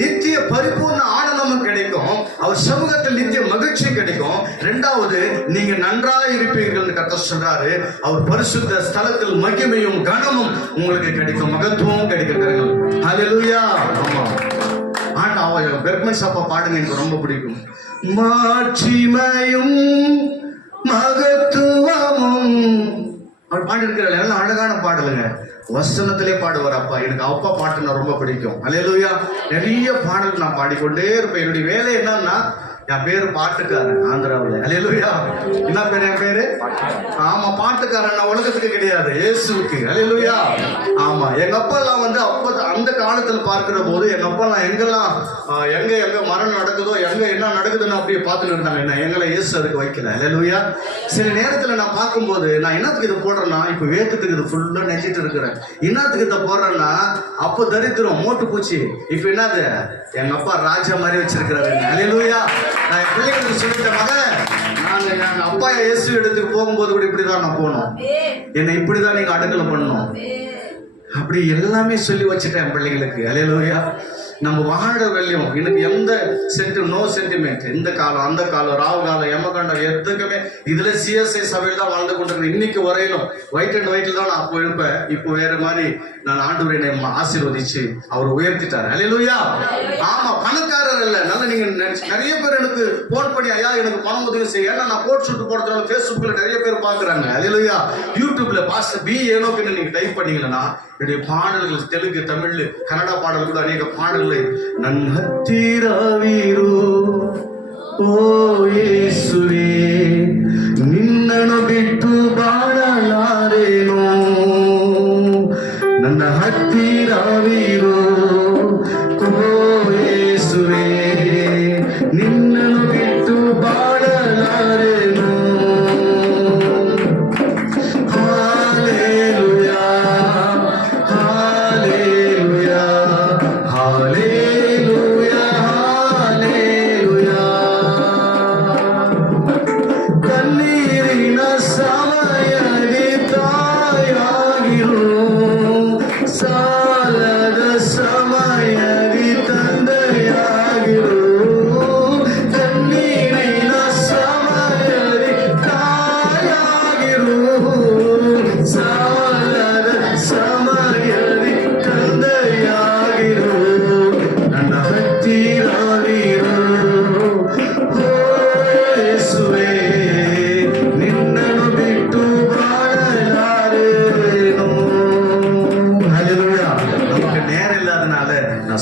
நித்திய பரிபூர்ண ஆனந்தமும் கிடைக்கும், அவர் சமூகத்தில் நித்திய மகிழ்ச்சி கிடைக்கும். 2வது, நீங்க நன்றாக இருப்பீர்கள் கர்த்தர் சொல்றாரு, அவர் பரிசுத்த ஸ்தலத்தில் மகிமையும் கனமும் உங்களுக்கு கிடைக்கும், மகத்துவமும் கிடைக்கும். ஹல்லேலூயா. ஆமா, ஆண்டவர் பெர்க்மன் சாப்பா பாடுங்க, எனக்கு ரொம்ப பிடிக்கும். மாட்சிமையும் மகத்துவமும் அவர் பாடி இருக்கிறார். எல்லாம் அழகான பாடலுங்க, வசனத்திலே பாடுவார். அப்பா, எனக்கு அப்பா பாட்டு ரொம்ப பிடிக்கும். அல்லேலூயா. நிறைய பாடல் நான் பாடிக்கொண்டே இருப்பேன். என்னுடைய வேலை என்னன்னா, என் பேரு பாட்டுக்காரன் ஆந்திராவில். அல்லேலூயா. என்ன பேரு? என் பேரு ஆமா பாட்டுக்காரன். நான் உலகத்துக்கு கிடையாது, இயேசுவுக்கு. அல்லேலூயா. ஆமா, எங்க அப்பா எல்லாம் வந்து அந்த காலத்துல பார்க்கிற போது எங்க அப்பா எல்லாம் எங்கெல்லாம் எங்க மரணம் நடக்குதோ, எங்க என்ன நடக்குதுன்னு அப்படியே பார்த்துட்டு இருந்தாங்க. என்ன எங்களை இயேசு அதுக்கு வைக்கல. அல்லேலூயா. சில நேரத்துல நான் பார்க்கும்போது, நான் என்னத்துக்கு இதை போடுறேன்னா, இப்ப வேத்துக்கு இது ஃபுல்லா நெச்சிட்டு இருக்கிறேன். என்னத்துக்கு இதை போடுறேன்னா, அப்போ தரித்திரம் மோட்டு பூச்சி, இப்ப என்னது எங்க அப்பா ராஜா மாதிரி வச்சிருக்கிறாரு. அல்லேலூயா. நான் என் பிள்ளைங்களுக்கு சொல்லிட்டேன், மகன், நான் எங்க அப்பா இயேசு இடத்துக்கு போகும்போது கூட இப்படிதான் நான் போனோம், என்னை இப்படிதான் நீங்க அடக்கலம் பண்ணணும், அப்படி எல்லாமே சொல்லி வச்சுட்டேன் என் பிள்ளைங்களுக்கு. அல்லேலூயா. நம்ம வாழ வெள்ளியும் எனக்கு எந்த நோ சென்டிமெண்ட், இந்த காலம் அந்த காலம் ராவு காலம் எமகண்டம் எதுக்குமே இதுல சிஎஸ்ஐ சபையில் தான் வாழ்ந்து கொண்டிருக்கிறேன். இன்னைக்கு வரையிலும் ஒயிட் அண்ட் ஒயிட்ல தான் நான் அப்போ இருப்பேன். இப்போ வேற மாதிரி நான் ஆண்டவர் என்னை ஆசீர்வதிச்சு அவர் உயர்த்திட்டார். அல்லேலூயா. ஆமா, பணக்காரர் இல்ல. நல்ல நீங்க நிறைய பேர் எனக்கு போன் பண்ணி, ஐயா எனக்கு பணம் உதவி செய்ய, ஏன்னா நான் கோட் ஷூட் போடுறதுனால பேஸ்புக்ல நிறைய பேர் பாக்குறாங்க. அல்லேலூயா. யூடியூப்ல பாஸ்டர் பி ஏனோக்குன்னு நீங்க டைப் பண்ணீங்கன்னா என்னுடைய பாடல்கள் தெலுங்கு, தமிழ், கன்னடா பாடல்கள் கூட அநேக பாடல்களை நன் ಹತ್ತಿರವಿರು ಓ ಯೇಸುವೇ ನಿನ್ನನ್ನು ಬಿಟ್ಟು ಬಾಳಲಾರೆನು, ನನ್ನ ಹತ್ತಿರವಿರು ಓ ಯೇಸುವೇ ನಿನ್ನನ್ನು ಬಿಟ್ಟು ಬಾಳಲಾರೆನು.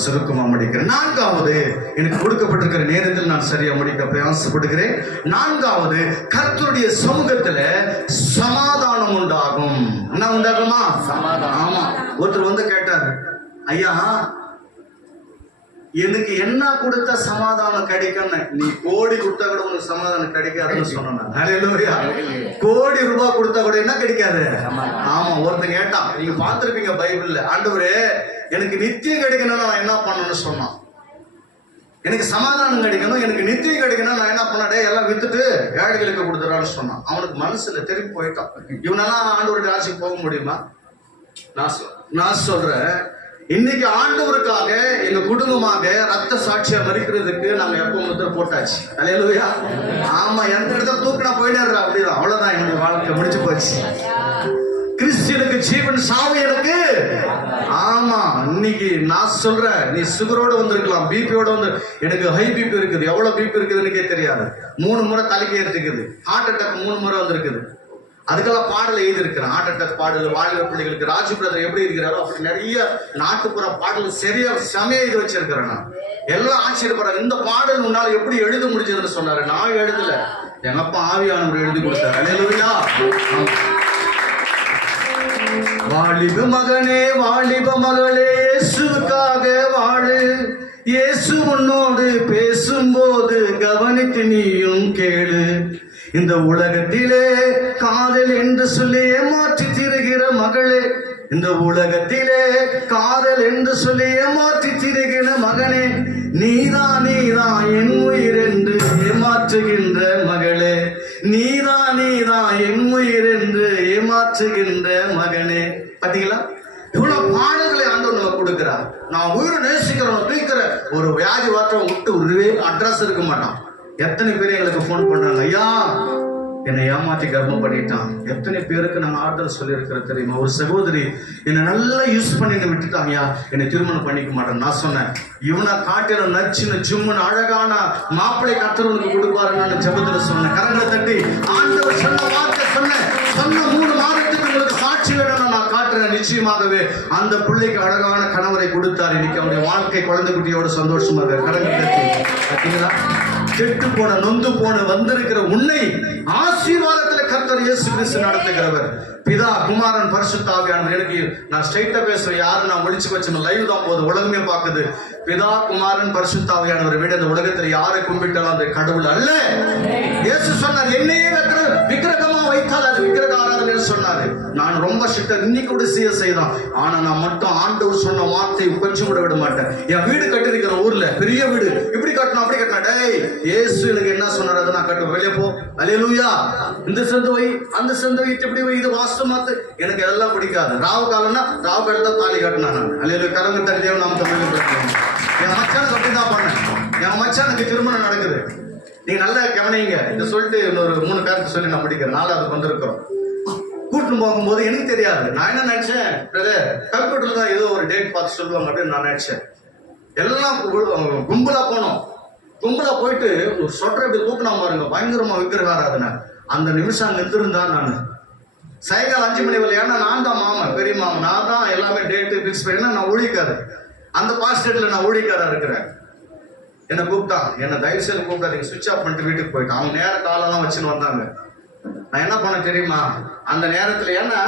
சுருக்கமா முடிக்கிறேன். 4வது, எனக்கு கொடுக்கப்பட்டிருக்கிற நேரத்தில் நான் சரியா முடிக்க பிரயாசப்படுகிறேன். 4வது, கர்த்தருடைய சமூகத்துல சமாதானம் உண்டாகும். என்ன உண்டாகுமா? சமாதானம். ஆமா, ஒருத்தர் வந்து கேட்டார், ஐயா எனக்கு என்ன கொடுத்தா சமாதானம் கிடைக்கும்னு. நீ கோடி கொடுத்தா கூட உனக்கு சமாதானம் கிடைக்காதுன்னு சொன்னாங்க. அல்லேலூயா. கோடி ரூபாய் கொடுத்தா கூட என்ன கிடைக்காது? ஆமா, ஒருத்தன் கேட்டான், நீங்க பார்த்திருப்பீங்க பைபிள்ல, ஆண்டவரே எனக்கு நித்தியம் கிடைக்கணும்னா நான் என்ன பண்ணணும்னு சொன்னான். எனக்கு சமாதானம் கிடைக்கணும், எனக்கு நித்தியம் கிடைக்கணும், நான் என்ன பண்ணடே எல்லாம் வித்துட்டு ஏழைகளுக்கு கொடுத்துறான்னு சொன்னான். அவனுக்கு மனசுல திரும்பி போயிட்டான். இவனெல்லாம் ஆண்டவருடைய ராசிக்கு போக முடியுமா? நான் சொல்றேன், இன்னைக்கு ஆண்டவருக்காக எங்க குடும்பமாக ரத்த சாட்சியா மறிக்கிறதுக்கு நாங்க எப்போ முத்திரை போட்டாச்சு. அல்லேலூயா. ஆமா, எந்த இடத்துல தூக்கினா போயிடாரு அப்படிதான், அவ்வளவுதான் என்னுடைய வாழ்க்கை முடிச்சு போச்சு. கிறிஸ்டியனுக்கு ஜீவன், சாவு எனக்கு. ஆமா, இன்னைக்கு நான் சொல்றேன், நீ சுகரோட வந்திருக்கலாம், பிபியோட வந்து, எனக்கு ஹை பிபி இருக்குது, எவ்வளவு பிபி இருக்குதுன்னு தெரியாது, 3 முறை தலைக்கு ஏறிருக்குது, ஹார்ட் அட்டாக் 3 முறை வந்திருக்குது. அதுக்கெல்லாம் பாடல் எழுதியிருக்கிறேன், ஹார்ட் அட்டாக் பாடல், வாலிப பிள்ளைகளுக்கு. ராஜு பிரதர் எப்படி இருக்கிறாரோ அப்படி நிறைய நாட்டுப்புற பாடல் சரியா செமையா எழுதி வச்சிருக்கிறேன். நான் எல்லாம் ஆச்சரியப்படுறேன், இந்த பாடல் உன்னால எப்படி எழுத முடிஞ்சதுன்னு சொன்னாரு. நான் எழுதல, எங்க அப்பா ஆவியானவர் எழுதி கொடுத்தாரு. அல்லேலூயா. வாலிப மகனே, வாலிப மகளே, இயேசுவுக்காக வாழு. இயேசு உன்னோடு பேசும்போது கவனித்து நீயும் கேளு. இந்த உலகத்திலே காதல் என்று சொல்லி ஏமாற்றி திரிகிற மகளே, இந்த உலகத்திலே காதல் என்று சொல்லி ஏமாற்றி திரிகிற மகனே, நீதான் என் உயிர் என்று ஏமாற்றுகின்ற மகளே, நீதான் என் உயிர் என்று ஏமாற்றுகின்ற மகனே. பாத்தீங்களா, இவ்வளவு பாடல்களை ஆண்டவர் நமக்கு கொடுக்கிறார். நான் உயிரை நேசிக்கிறவன் தூக்கிற ஒரு வியாதி வார்த்தை விட்டு ஒரு அட்ரஸ் இருக்க மாட்டான். எத்தனை பேர் எங்களுக்கு போன் பண்றாங்க, ஐயா என்னை ஏமாத்தி கர்ப்பம் பண்ணிட்டான். எத்தனை பேருக்கு நாங்க ஆறுதல் சொல்லி இருக்கிறோம் தெரியுமா? ஒரு சகோதரி என்னை நல்லா யூஸ் பண்ணி விட்டுட்டாங்க, ஐயா என்னை திருமணம் பண்ணிக்க மாட்டேன். நான் சொன்னேன், இவனை காட்டில நச்சுன்னு ஜும்முன்னு அழகான மாப்பிள்ளை கர்த்தருக்கு கொடுப்பாருன்னு ஜெபத்துல சொன்னேன். கரங்களை தட்டி ஆண்டவர் சொன்ன வார்த்தை சொன்ன 3 மாதத்துக்கு உங்களுக்கு சாட்சி வேணும் நான் காட்டுறேன். நிச்சயமாகவே அந்த பிள்ளைக்கு அழகான கணவரை கொடுத்தார். இன்னைக்கு அவருடைய வாழ்க்கை குழந்தை குட்டியோட சந்தோஷமாக. கரங்களை தட்டி பார்த்தீங்களா? கெட்டு போன நொந்து போன வந்திருக்கிற உன்னை ஆசீர்வாதத்துல கர்த்தர் இயேசு கிறிஸ்து நடத்துகிறவர். பிதா, குமாரன், பரிசுத்த ஆவியானவர். எனக்கு நான் ஸ்ட்ரைட்டா பேசுறேன், யாரும் நான் ஒளிச்சு வச்சு லைவ் தான் போகுது, உலகமே பார்க்குது. பிதா, குமாரன், பரிசுத்த ஆவியானவர் விட இந்த உலகத்துல யாரை கும்பிட்டாலும் அந்த கடவுள் அல்ல. இயேசு சொன்னார், என்னையே விக்கிரகமா வைத்தால் அது விக்கிரக ஆராதனை சொன்னாரு. நான் ரொம்ப சிட்டர், இன்னைக்கு கூட செய்தான். ஆனா நான் மட்டும் ஆண்டவர் சொன்ன வார்த்தை கொஞ்சம் கூட விட மாட்டேன். என் வீடு கட்டிருக்கிற ஊர்ல பெரிய வீடு, இப்படி கட்டணும் அப்படி கட்டினா, டேய் இயேசு எனக்கு என்ன சொன்னார் அதை நான் கட்டுவேன், வெளியே போ. அல்லேலூயா. இந்த செந்து வை, அந்த செந்து வை, இப்படி வை, இது வாஸ்து மாத்து, எனக்கு இதெல்லாம் பிடிக்காது. ராவு காலம்னா ராவு காலம் தான் தாலி கட்டினான். அல்லேலூயா. கரங்க தட்டியவன் நாம் தமிழ். என் மச்சானுக்கு அப்படிதான் பண்ணேன். என் மச்சானுக்கு திருமணம் நடக்குது. நீங்க நல்லா கவனிங்க. இதை சொல்லிட்டு இன்னொரு 3 பேருக்கு சொல்லி நான் முடிக்கிறேன். 4வது வந்திருக்கிறோம். கூட்டிட்டு போகும்போது எனக்கு தெரியாது. நான் என்ன நினைச்சேன், கம்ப்யூட்டர்ல தான் ஏதோ ஒரு டேட் பார்த்து சொல்லுவாங்க அப்படின்னு நான் நினைச்சேன். எல்லாம் கும்பலா போனோம். கும்பலா போயிட்டு ஒரு சொட்டரை இப்படி தூக்கினா பாருங்க, பயங்கரமா விக்கிரக ஆராதனை. அந்த நிமிஷம் அங்க இருந்திருந்தா நான் சாயங்காலம் 5 மணி வரை, ஏன்னா நான் தான் மாமன், பெரிய மாமன், நான் தான் எல்லாமே டேட்டு பிக்ஸ் பண்ணி, நான் ஊழிக்காரு, அந்த பாஸ்டேட்ல நான் ஊழிக்காரா இருக்கிறேன். என்னை கூப்பிட்டான், என்னை தயவு செய்து கூப்பிட்டாங்க, சுவிட்ச் ஆஃப் பண்ணிட்டு வீட்டுக்கு போயிட்டான். அவங்க நேர காலெல்லாம் வச்சுன்னு வந்தாங்க. நான் என்ன பண்ண தெரியுமா, அந்த நேரத்துல, ஏன்னா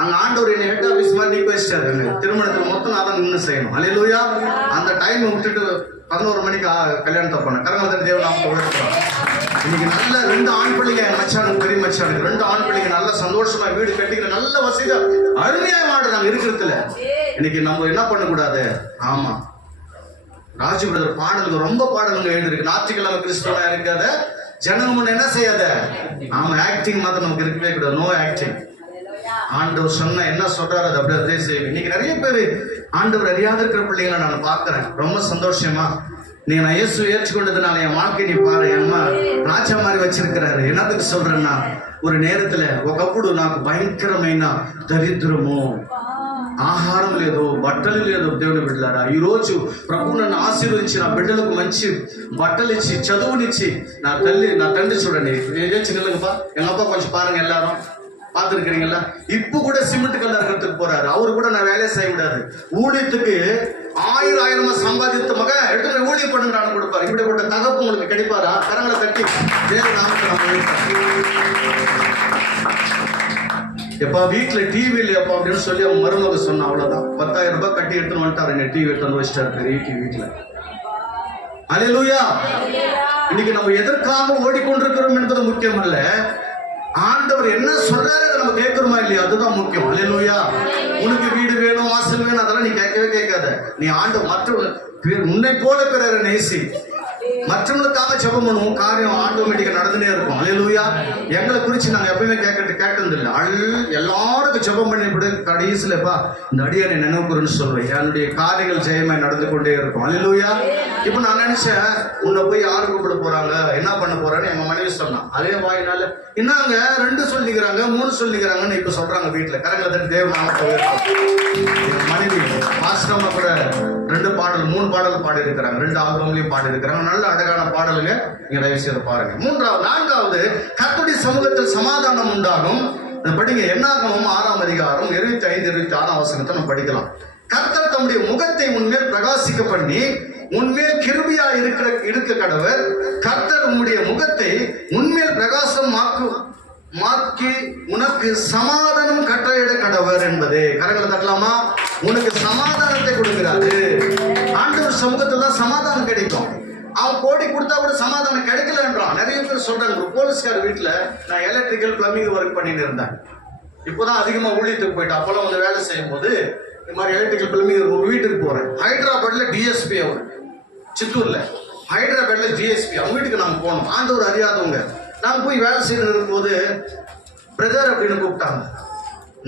அங்க ஆண்டவர் என்னை ஹெட் ஆபீஸ் மாதிரி நீக்க வச்சிட்டாரு. திருமணத்துல மொத்தம் நான் தான் நின்று செய்யணும். அல்லேலூயா. அந்த டைம் விட்டுட்டு 11 மணிக்கு கல்யாணத்தை பண்ணேன். கரங்கத்தில் தேவன் நாமத்தை உயர்த்துறோம். இன்னைக்கு நல்ல 2 ஆண் பிள்ளைங்க, என் மச்சானுக்கு பெரிய மச்சானுக்கு 2 ஆண் பிள்ளைங்க, நல்ல சந்தோஷமா வீடு கட்டிக்கிற நல்ல வசதியா அருமையா மாடுறாங்க இருக்கிறதுல. இன்னைக்கு நம்ம என்ன பண்ணக்கூடாது? ஆமா, ராஜு பிரதர் பாடலுங்க, ரொம்ப பாடலுங்க எழுதிருக்கு. ஞாயிற்றுக்கிழமை கிறிஸ்தவனா இருக்காத, ஜனங்க முன்ன என்ன செய்யாத. ஆமா, ஆக்டிங் மாத்திரம் நமக்கு இருக்கவே கூடாது. No acting. ஆண்டவர் சொன்ன என்ன சொல்றாரு அது அப்படியே அதே செய்யும். இன்னைக்கு நிறைய பேர் ஆண்டவர் அறியாத இருக்கிற பிள்ளைங்களை நான் பார்க்கிறேன். ரொம்ப சந்தோஷமா நீங்க நான் இயேசு ஏற்றுக்கொண்டதுனால என் வாழ்க்கை நீ பாரு, அம்மா ராஜா மாதிரி வச்சிருக்கிறாரு. என்னதுக்கு சொல்றேன்னா, ஒரு నేరத்துல ఒకప్పుడు నాకు భయంకరమైన దరిద్రము, ఆహారం లేదు, బట్టలు లేదు. దేవుని బిడ్డలారా, ఈ రోజు ప్రభు నన్ను ఆశీర్వదించి నా బిడ్డలకు మంచి బట్టలు ఇచ్చి చదువునిచ్చి నా తండ్రి చూడండి ఏం చిన్నపా எங்கப்பா கொஞ்சம் பாருங்க, எல்லாரும் பார்த்துருக்கிறீங்களா? இப்போ கூட சிமெண்ட் கல்லறதுக்கு போறாரு. அவரு கூட நான் வேலையை செய்ய விடாது. ஊழியத்துக்கு 1000 சம்பாதித்த மக எடுத்து ஊழியம் பண்ணுறான்னு கொடுப்பாரு. இப்படிப்பட்ட தகப்பு உங்களுக்கு கிடைப்பாரா? கரங்களை தட்டி வேற நாமத்தை எப்பா வீட்டுல டிவி இல்லையப்பா அப்படின்னு சொல்லி அவன் மருமக சொன்ன, அவ்வளவுதான். 10,000 ரூபாய் கட்டி எடுத்துன்னு வந்துட்டாரு. என்ன டிவி எடுத்து வந்து வச்சிட்டாரு, பெரிய டிவி வீட்டுல. அல்லேலூயா. இன்னைக்கு நம்ம எதற்காக ஓடிக்கொண்டிருக்கிறோம் என்பது முக்கியம் அல்ல, ஆண்டவர் என்ன சொல்றாரு நம்ம கேட்கிறோமா இல்லையா, அதுதான் முக்கியம். அல்லேலூயா. உனக்கு வீடு வேணும், வாசல் வேணும், அதெல்லாம் நீ கேட்கவே கேட்காத. நீ ஆண்டவர் மற்ற உன்னை போல பிறரை நேசி, மற்றவங்களுக்காக ஜெபம் பண்ணுவோம், காரியம் ஆட்டோமேட்டிக்கா நடந்துனே இருக்கும். அல்லேலூயா. எங்களை குறிச்சு நாங்க எப்பயுமே கேட்டது இல்லை. எல்லாருக்கும் ஜெபம் பண்ணிவிட்டு கடைசியிலப்பா இந்த அடியானை நினைவுக்குறன்னு சொல்லுவேன். என்னுடைய காரியங்கள் ஜெயமாய் நடந்து கொண்டே இருக்கும். அல்லேலூயா. இப்ப நான் நினைச்சேன், உன்னை போய் யாரு கூப்பிட போறாங்க, என்ன பண்ண போறான்னு எங்க மனைவி சொன்னான். அதே வாயினால என்னங்க 2 சொல்லிக்கிறாங்க 3 சொல்லிக்கிறாங்கன்னு இப்ப சொல்றாங்க வீட்டுல. கரங்களை தட்டி தேவ நாமத்தை எங்க மனைவி பாஸ்டமா கூட 2 பாடல் 3 பாடல் பாடி இருக்கிறாங்க, 2 ஆல்பம்லயும் பாடி இருக்கிறாங்க. நல்ல அழகான பாடலுங்க. நீங்க தயவு செய்து பாருங்க. 4வது கர்த்தருடைய சமூகத்தில் சமாதானம் உண்டாகும். படிங்க. என்னாகமம் 6ஆம் அதிகாரம் 25 26ஆம் வசனத்தை நம்ம படிக்கலாம். கர்த்தர் தம்முடைய முகத்தை உன்மேல் பிரகாசிக்க பண்ணி உன்மேல் கிருபையா இருக்க கடவர். கர்த்தர் உன்னுடைய முகத்தை உன்மேல் பிரகாசம் மாக்கி உனக்கு சமாதானம் கட்டளையிட கடவர் என்பது. கரங்களை தட்டலாமா? உனக்கு சமாதானத்தை கொடுக்கிறாரு. ஆண்டவர் சமூகத்துல தான் சமாதானம் கிடைக்கும். அவன் கோடி கொடுத்தா கூட சமாதானம் கிடைக்கலன்றான். நிறைய பேர் சொல்றாங்க. ஒரு போலீஸ்கார் வீட்டுல நான் எலக்ட்ரிக்கல் பிளம்பிங் ஒர்க் பண்ணிட்டு இருந்தேன். இப்போதான் அதிகமா ஊழியத்துக்கு போயிட்டு அப்பெல்லாம் வந்து வேலை செய்யும் போது இந்த மாதிரி எலக்ட்ரிக்கல் பிளம்பிங் ஒரு வீட்டுக்கு போறேன். ஹைதராபாத்ல டிஎஸ்பி அவர், சித்தூர்ல ஹைதராபாத்ல டிஎஸ்பி அவங்க வீட்டுக்கு நாங்க போனோம். ஆண்டவர் அறியாதவங்க. நாங்க போய் வேலை செய்யணும் இருக்கும்போது பிரதர் அப்படின்னு கூப்பிட்டாங்க.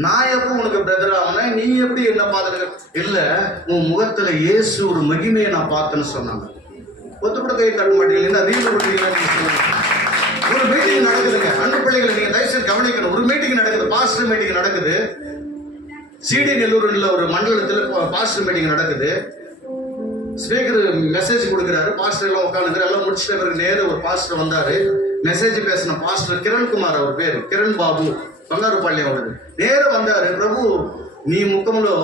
நான் எப்போ உனக்கு பிரதர் ஆகுனா, நீ எப்படி என்ன பார்த்துருக்க? இல்ல, உன் முகத்துல இயேசு ஒரு மகிமையை நான் பார்த்தேன்னு சொன்னாங்க. ஒத்துப்பட கை தட்ட மாட்டீங்களா? ஒரு மீட்டிங் நடக்குதுங்க. அன்பு பிள்ளைகளை நீங்க தயவுசெய்து கவனிக்கணும். ஒரு மீட்டிங் நடக்குது, பாஸ்டர் மீட்டிங் நடக்குது. சிடி நெல்லூர்ல ஒரு மண்டலத்தில் பாஸ்டர் மீட்டிங் நடக்குது. ஸ்பீக்கர் மெசேஜ் கொடுக்குறாரு. பாஸ்டர் எல்லாம் உட்காந்துக்கிறாரு. எல்லாம் முடிச்சுட்டு பிறகு நேரு ஒரு பாஸ்டர் வந்தாரு. மெசேஜ் பேசின பாஸ்டர் கிரண்குமார், அவர் பேரு கிரண் பாபு, బంగారుపల్లి అవుతుంది. నేరు వందారు. ప్రభు నీ ముఖంలో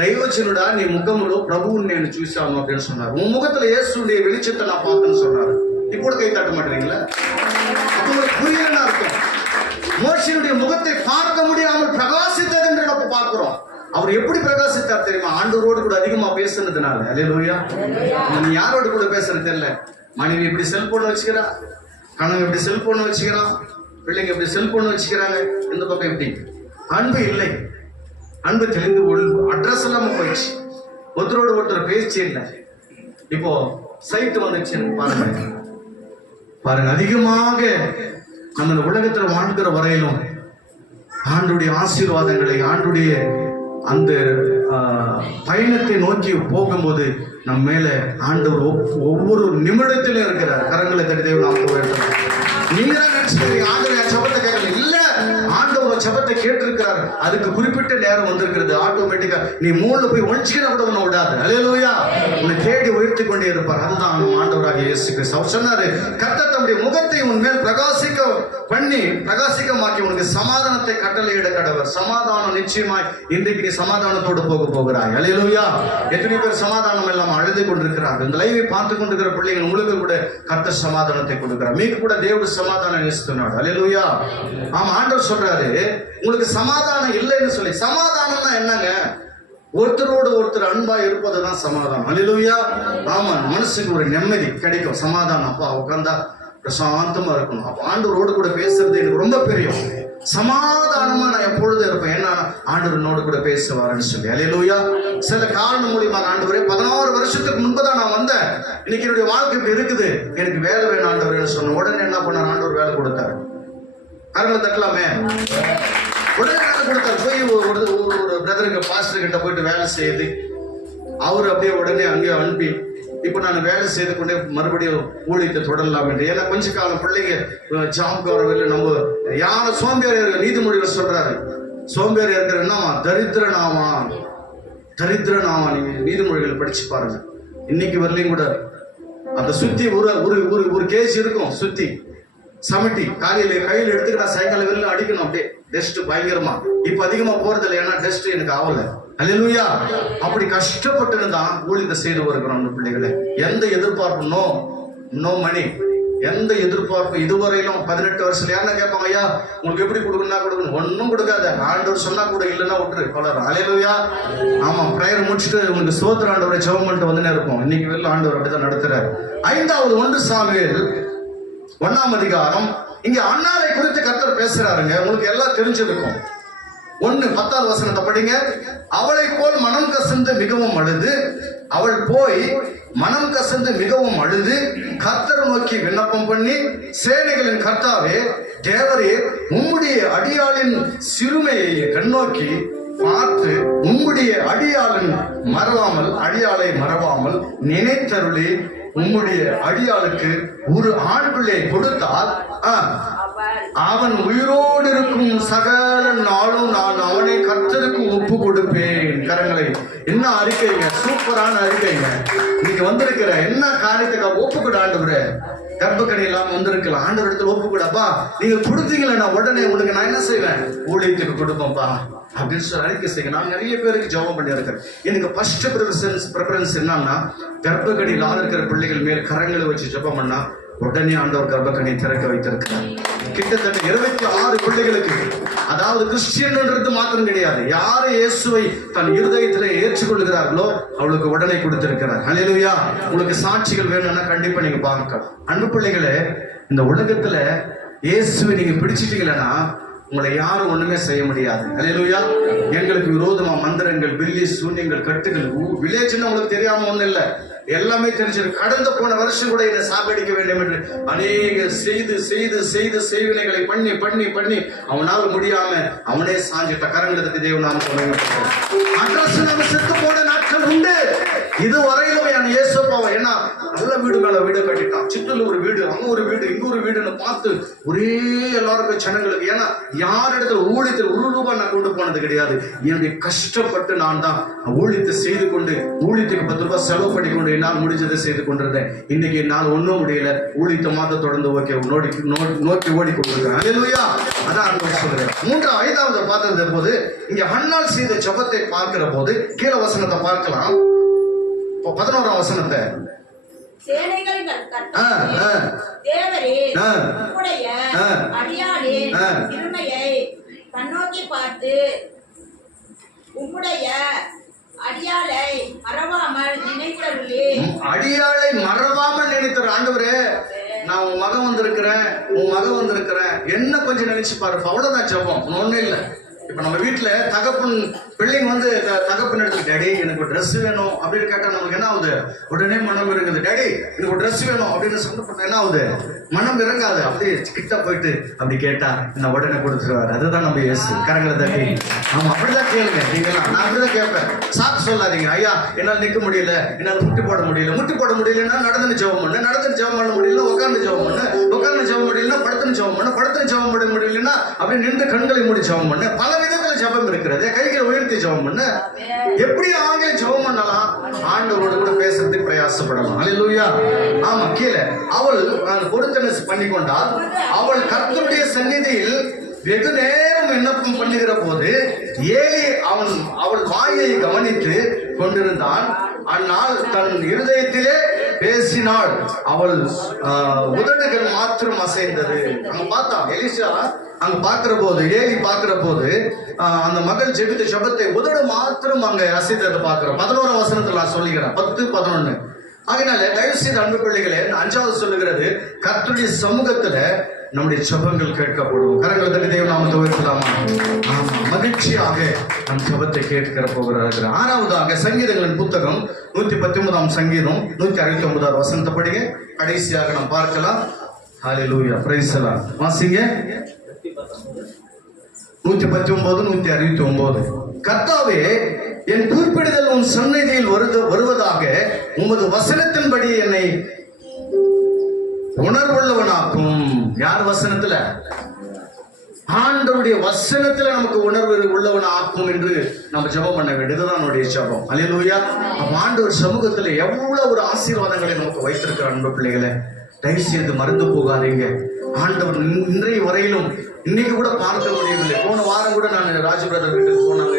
దైవజనుడా, నీ ముఖంలో ప్రభువుని నేను చూశాను அப்படின்னு சொன்னார். உன் முகத்துல இயேசுடைய வெளிச்சத்தை நான் பார்த்தேன்னு சொன்னாரு. இப்போ கை தட்ட மாட்டீங்களா? உங்களுக்கு புரியலன்னா இருக்கும். மோசேயுடைய முகத்தை பார்க்க முடியாமல் பிரகாசித்தது என்று நம்ம பார்க்கிறோம். அவர் எப்படி பிரகாசித்தார் தெரியுமா? ஆண்டவரோடு கூட அதிகமா பேசுனதுனால. அல்லேலூயா. நீ யாரோடு கூட பேசுறது தெரியல. மனைவி இப்படி செல்போன் வச்சுக்கிறா, கணவன் இப்படி செல்போன் வச்சுக்கிறான், பிள்ளைங்க இப்படி செல்போன் வச்சுக்கிறாங்க, இந்த பக்கம் எப்படி அன்பு இல்லை. அன்பு தெளிந்து அட்ரஸ் இல்லாம போயிடுச்சு. ஒருத்தரோடு ஒருத்தர் பேச்சு இல்லை. இப்போ சைட்டு வந்துச்சுன்னு பாருங்க. அதிகமாக நம்ம உலகத்துல வாழ்கிற வரையிலும் ஆண்டுடைய ஆசீர்வாதங்களை, ஆண்டுடைய அந்த பயணத்தை நோக்கி போகும்போது நம்ம மேல ஆண்டவர் ஒவ்வொரு நிமிடத்திலும் இருக்கிறார். கரங்களை தட்டி தேவன் நாம் நீங்க தான் நினைச்சுக்கிறீங்க ஆண்டவர் சபத்தை கேட்கல. இல்ல, ஆண்டவர் சபத்தை கேட்டிருக்கிறார். அதுக்கு குறிப்பிட்ட நேரம் வந்திருக்கிறது. ஆட்டோமேட்டிக்கா நீ மூணுல போய் ஒழிச்சுக்கிற கூட உன்னை விடாது. அல்லேலூயா. உன்னை தேடி உயர்த்தி கொண்டே இருப்பார். அதுதான் ஆண்டவராக இயேசு கிறிஸ்து. அவர் சொன்னாரு, கர்த்தர் தம்முடைய முகத்தை உன் மேல் பிரகாசிக்கமாக்கி உனக்கு சமாதானத்தை கட்டளையிட கடவர். சமாதானம் நிச்சயமாய் இன்றைக்கு நீ சமாதானத்தோடு போகிறாய். அல்லேலூயா. எத்தனை பேர் சமாதானம் எல்லாம் அழுது கொண்டிருக்கிறார்கள். இந்த லைவை பார்த்து கொண்டிருக்கிற பிள்ளைகள் உங்களுக்கு கூட கர்த்தர் சமாதானத்தை கொடுக்கிறார். மீக்கு கூட தேவனுடைய சமாதானம் நேசித்துனார். அல்லேலூயா. ஆமா, ஆண்டவர் சொல்றாரு உங்களுக்கு சமாதானம் இல்லைன்னு சொல்லி. சமாதானம்னா என்னங்க? ஒருத்தரோடு ஒருத்தர் அன்பா இருப்பதுதான் சமாதானம். அல்லேலூயா. ஆமா, மனசுக்கு ஒரு நிம்மதி கிடைக்கும். சமாதானம் அப்பா உட்கார்ந்தா பிரசாந்தமா இருக்கணும். அப்ப ஆண்டவரோடு கூட பேசுறது எனக்கு ரொம்ப பிரியம். சமாதானமா நான் எப்பொழுதும் இருப்பேன். ஏன்னா ஆண்டவரோடு கூட பேசுவாருன்னு சொல்லி. அல்லேலூயா. சில காரணம் மூலியமாக ஆண்டவரே 16 வருஷத்துக்கு முன்புதான் நான் வந்தேன். இன்னைக்கு என்னுடைய வாழ்க்கை இப்படி இருக்குது, எனக்கு வேலை வேணும் ஆண்டவரேன்னு சொன்ன உடனே என்ன பண்ணார்? ஆண்டவர் வேலை கொடுத்தாரு. கரங்களை தட்டலாமே. உடனே வேலை கொடுத்தாரு. போய் ஒரு பிரதருக்கு பாஸ்டர் கிட்ட போயிட்டு வேலை செய்யுது. அவரு அப்படியே உடனே அங்கேயே அனுப்பி இப்ப நான் வேலை செய்து கொண்டே மறுபடியும் ஊழியத்தை தொடரலாம் என்று. ஏன்னா கொஞ்ச காலம் பிள்ளைங்க ஜாப்க்கு வரவில்லை. நம்ம யாரும் சோம்பேறி இருக்க நீதிமொழிகள் சொல்றாரு. சோம்பேறி இருக்கிறன்னா தரித்திரனாமா. நீங்க நீதிமொழிகளை படிச்சு பாருங்க. இன்னைக்கு வரலையும் கூட அந்த சுத்தி ஒரு கேஸ் இருக்கும். சுத்தி சமட்டி காலையில கையில் எடுத்துக்கிட்டா சாயங்காலம் வெளில அடிக்கணும். அப்படியே டெஸ்ட் பயங்கரமா. இப்ப அதிகமா போறது இல்லை, ஏன்னா டெஸ்ட் எனக்கு ஆகல. அல்லேலூயா. அப்படி கஷ்டப்பட்டு தான் ஊழியத்தை செய்து வருகிறோம் பிள்ளைகளை. எந்த எதிர்பார்ப்பு நோ மணி, எந்த எதிர்பார்ப்பு இதுவரையிலும் 18 வருஷத்துல யாருன்னா கேட்பாங்க, ஐயா உங்களுக்கு எப்படி கொடுக்கணும்? ஒன்னும் கொடுக்காத. ஆண்டவர் சொன்னா கூட இல்லைன்னா விட்டுரு கொள்ளலாம். அல்லேலூயா. ஆமா, பிரேயர் முடிச்சுட்டு உங்களுக்கு சோத்திர ஆண்டவரை ஜெபம் பண்ணிட்டு வந்துனே இருப்போம். இன்னைக்கு வெளில ஆண்டவர் அப்படிதான் நடத்துறாரு. 5வது 1 சாமுவேல் 1ஆம் அதிகாரம். இங்க அன்னாரை குறித்து கர்த்தர் பேசுறாருங்க. உங்களுக்கு எல்லாம் தெரிஞ்சிருக்கும். 1:10 வசனத்தை படிங்க. அவளை போல் மனம் கசந்து மிகவும் அழுது அவள் போய் மனம் கசந்து மிகவும் அழுது கர்த்தரை நோக்கி விண்ணப்பம் பண்ணி, சேனைகளின் கர்த்தாவே தேவரே, உம்முடைய அடியாளின் சிறுமையை கண்ணோக்கி பார்த்து உம்முடைய அடியாளை மறவாமல் நினைத்தருளி உம்முடைய அடியாளுக்கு ஒரு ஆண் பிள்ளை கொடுத்தால் அவன் உயிரோடு இருக்கும் சகல நாளும் நான் அவனை கர்த்தருக்கு ஒப்பு கொடுப்பேன். கரங்களை. என்ன அறிக்கைங்க, சூப்பரான அறிக்கைங்க. நீங்க வந்திருக்கிற என்ன காரியத்துக்கு ஒப்பு கொடு ஆண்டவரே. கர்ப்பக்கணி இல்லாம வந்திருக்கலாம், ஆண்டவர் இடத்துல ஒப்பு கூடப்பா. நீங்க கொடுத்தீங்களா உடனே உங்களுக்கு நான் என்ன செய்வேன், ஊழியத்துக்கு கொடுப்பேன்ப்பா அப்படின்னு சொல்லி அறிக்கை செய்ய. நான் நிறைய பேருக்கு ஜெபம் பண்ணி இருக்கிறேன். எனக்கு ஃபர்ஸ்ட் ப்ரிஃபரன்ஸ் என்னன்னா, கர்ப்பக்கணி இல்லாத இருக்கிற பிள்ளைகள் மேல் கரங்களை வச்சு ஜெபம் பண்ணா உடனே ஆண்டவர் கர்ப்பக்கணி திறக்க வைத்திருக்கிறார். கிட்டத்தட்ட 26 பிள்ளைகளுக்கு, அதாவது கிறிஸ்டியன்ன்றது மாத்திரம் கிடையாது, யாரு இயேசுவை தன் இருதயத்திலே ஏற்றுக்கொள்கிறார்களோ அவளுக்கு உடனே கொடுத்திருக்கிறார். ஹல்லேலூயா. உங்களுக்கு சாட்சிகள் வேணும்னா கண்டிப்பா நீங்க பார்க்கலாம். அன்பு பிள்ளைகளே, இந்த உலகத்துல இயேசுவை நீங்க பிடிச்சிட்டீங்களா உங்களை யாரும் ஒண்ணுமே செய்ய முடியாது. ஹல்லேலூயா. எங்களுக்கு விரோதமா மந்திரங்கள், பில்லி சூன்யங்கள், கட்டுகள், வில்லேஜ்ன்னு உங்களுக்கு தெரியாம ஒண்ணு இல்லை, எல்லாமே தெரிஞ்சது. கடந்த போன வருஷம் கூட என்னை சாகடிக்க வேண்டும் என்று அநேக செய்வினைகளை பண்ணி பண்ணி பண்ணி அவனால் முடியாம அவனே சாஞ்சிட்ட. கரங்களுக்கு தேவன் நாம சொல்லுங்க. செத்து போன நாட்கள் உண்டு. இதுவரையிலும் என் இயேசுப்பாவை ஏன்னா நல்ல வீடு மேல வீடு கட்டிட்டான், சித்தூர்ல ஒரு வீடு, அங்க ஒரு வீடு, இங்க ஒரு வீடுன்னு பார்த்து ஒரே எல்லாருக்கும் ஜனங்களுக்கு. ஏன்னா யார் இடத்துல ஊழியத்தில் ஒரு ரூபாய் நான் கொண்டு போனது கிடையாது. என்னுடைய கஷ்டப்பட்டு நான் தான் ஊழியத்தை செய்து கொண்டு, ஊழியத்துக்கு 10 ரூபாய் செலவு பண்ணி கொண்டு என்னால் முடிஞ்சதை செய்து கொண்டிருந்தேன். இன்னைக்கு என்னால் ஒன்றும் முடியல, ஊழியத்தை மாத்த தொடர்ந்து நோக்கி ஓடிக்கொண்டிருக்கேன். ஹல்லேலூயா. அதான் சொல்றேன். 5வது பார்த்தது போது இங்க ஹன்னாள் செய்த ஜெபத்தை பார்க்கிற போது கீழ வசனத்தை பார்க்கலாம். 11ஆம் வசனத்தை, சேனைகளின் கர்த்தாவே தேவரே, உம்முடைய அடியாளின் சிறுமையை கண்ணோக்கி பார்த்து உம்முடைய அடியாளை மறவாமல் நினைத்தருளே. அடியாளை மறவாமல் நினைத்தரு. ஆண்டவரே, நான் உன் மகன் வந்திருக்கிறேன் என்ன கொஞ்சம் நினைச்சு பாரு. அவ்வளவுதான் ஜெபம், ஒண்ணும் இல்லை. இப்ப நம்ம வீட்டுல தகப்பன் பிள்ளைங்க வந்து தகப்பன் எடுத்து, டேடி எனக்கு ஒரு ட்ரெஸ் வேணும் அப்படின்னு கேட்டா நமக்கு என்ன ஆகுது, உடனே மனம் இருக்குது. டேடி எனக்கு ஒரு ட்ரெஸ் வேணும் அப்படின்னு சந்தப்பட்ட என்ன ஆகுது, மனம் இறங்காது. அப்படியே கிட்ட போயிட்டு அப்படி கேட்டா நான் உடனே கொடுத்துருவாரு. அதுதான் நம்ம இயேசு. கரங்களை தட்டி ஆமா அப்படிதான் கேளுங்க. நீங்களா நான் அப்படிதான் கேட்பேன். சாக்கு சொல்லாதீங்க. ஐயா என்னால் நிற்க முடியல, என்னால் முட்டி போட முடியலன்னா நடந்து ஜெபம் பண்ண முடியல, உட்கார்ந்து ஜெபம் முடியலன்னா படுத்துன்னு ஜெபம் பண்ண முடியலன்னா அப்படி நின்று கண்களை மூடி ஜெபம் பண்ண. பல விதத்துல ஜெபம் இருக்கிறது. கைகளை உயர்த்தி ஜெபம் பண்ண. எப்படி ஆங்கில ஜெபம் பண்ணலாம், ஆண்டவரோடு கூட பேசுறதுக்கு பிரயாசப்படலாம். ஹல்லேலூயா. ஆமா. கீழே அவள் பொருத்தனை பண்ணி கொண்டால் அவள் கர்த்தருடைய சந்நிதியில் வெகு நேரம் விண்ணப்பம் பண்ணுகிற போது ஏலி அவள் வாயை கவனித்து கொண்டிருந்தான். அந்நாள் தன் இருதயத்திலே பேசினாள், அவள் உதடுகள் மாத்திரம் அசைந்தது. அங்க பார்த்தா எலிசா அங்க பாக்குற போது, ஏலி பாக்குற போது அந்த மகள் ஜெபித்த ஜெபத்தை உதடு மாத்திரம் அங்க அசைந்தது பாக்குறோம். 11ஆம் வசனத்துல நான் சொல்லுகிறேன், 10, 11. அதனால தயவு செய்து அன்பு பிள்ளைகளே, 5வது சொல்லுகிறது, கர்த்தருடைய சமூகத்துல நம்முடைய ஜெபங்கள் கேட்கப்படும். கரங்களை தட்டி தேவ நாமத்தை உயர்த்தலாமா? ஆமா, மகிழ்ச்சியாக நம் ஜெபத்தை கேட்கிற போகிறார். 6வதாக சங்கீதங்களின் புத்தகம் 119ஆம் சங்கீதம் 169ஆவது வசனத்தை படிங்க. கடைசியாக நாம் பார்க்கலாம். ஹல்லேலூயா, பிரைஸ் தி லார்ட். வாசிங்க. 119, 169. கர்த்தாவே, என் கூப்பிடுதல் உன் சந்நிதியில் வருவதாக உமது வசனத்தின்படி என்னை உணர்வுள்ளவனாக்கும். யார் வசனத்துல? ஆண்டவருடைய வசனத்துல நமக்கு உணர்வு உள்ளவனாக்கும் என்று நம்ம ஜெபம் பண்ண வேண்டியதுதான் நம்முடைய ஜெபம். ஹல்லேலூயா. ஆண்டவர் சமூகத்துல எவ்வளவு ஒரு ஆசீர்வாதங்களை நமக்கு வைத்திருக்கிற அன்பு பிள்ளைகளை, தயவு செய்து மறந்து போகாதீங்க. ஆண்டவர் இன்றைய வரையிலும் இன்னைக்கு கூட பார்க்க முடியவில்லை. போன வாரம் கூட நான் ராஜு பிரதர் வீட்டுக்கு போனாங்க.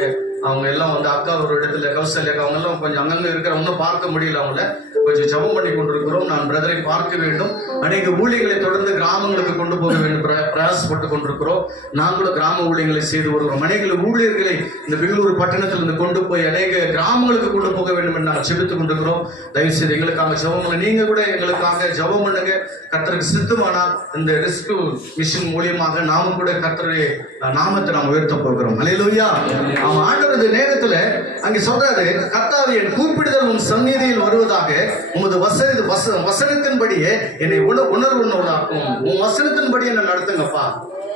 அவங்க எல்லாம் வந்து அக்கா ஒரு இடத்துல கௌசல்யா அவங்க எல்லாம் கொஞ்சம் அங்கங்க இருக்கிறவங்க பார்க்க முடியல. அவங்கள கொஞ்சம் ஜெபம் பண்ணி கொண்டிருக்கிறோம். நான் பிரதரை பார்க்க வேண்டும். அநேக ஊழியர்களை தொடர்ந்து கிராமங்களுக்கு கொண்டு போக வேண்டும் பிரயாசப்பட்டு கொண்டிருக்கிறோம். நாங்களும் கிராம ஊழியர்களை செய்து வருகிறோம். அநேக ஊழியர்களை இந்த பெங்களூரு பட்டணத்திலிருந்து கொண்டு போய் அநேக கிராமங்களுக்கு கொண்டு போக வேண்டும் என்று நாங்கள் செபித்துக் கொண்டிருக்கிறோம். தயவு செய்து எங்களுக்காக ஜெபம் பண்ண, நீங்க கூட எங்களுக்காக ஜெபம் பண்ணுங்க. கர்த்தருக்கு சித்தமானால் இந்த ரெஸ்கியூ மிஷன் மூலியமாக நாமும் கூட கர்த்தருடைய நாமத்தை நாம் உயர்த்த போகிறோம். ஹல்லேலூயா. ஆமா, ஆண்டவர் இந்த நேரத்துல அங்க சொல்றாரு, கர்த்தாவே என் கூப்பிடுதல் உன் சந்நிதியில் வருவதாக, உமது வசனத்தின்படியே என்னை உணர்வுள்ளவளாக்கும், உன் வசனத்தின்படி என்ன நடத்துங்கப்பா,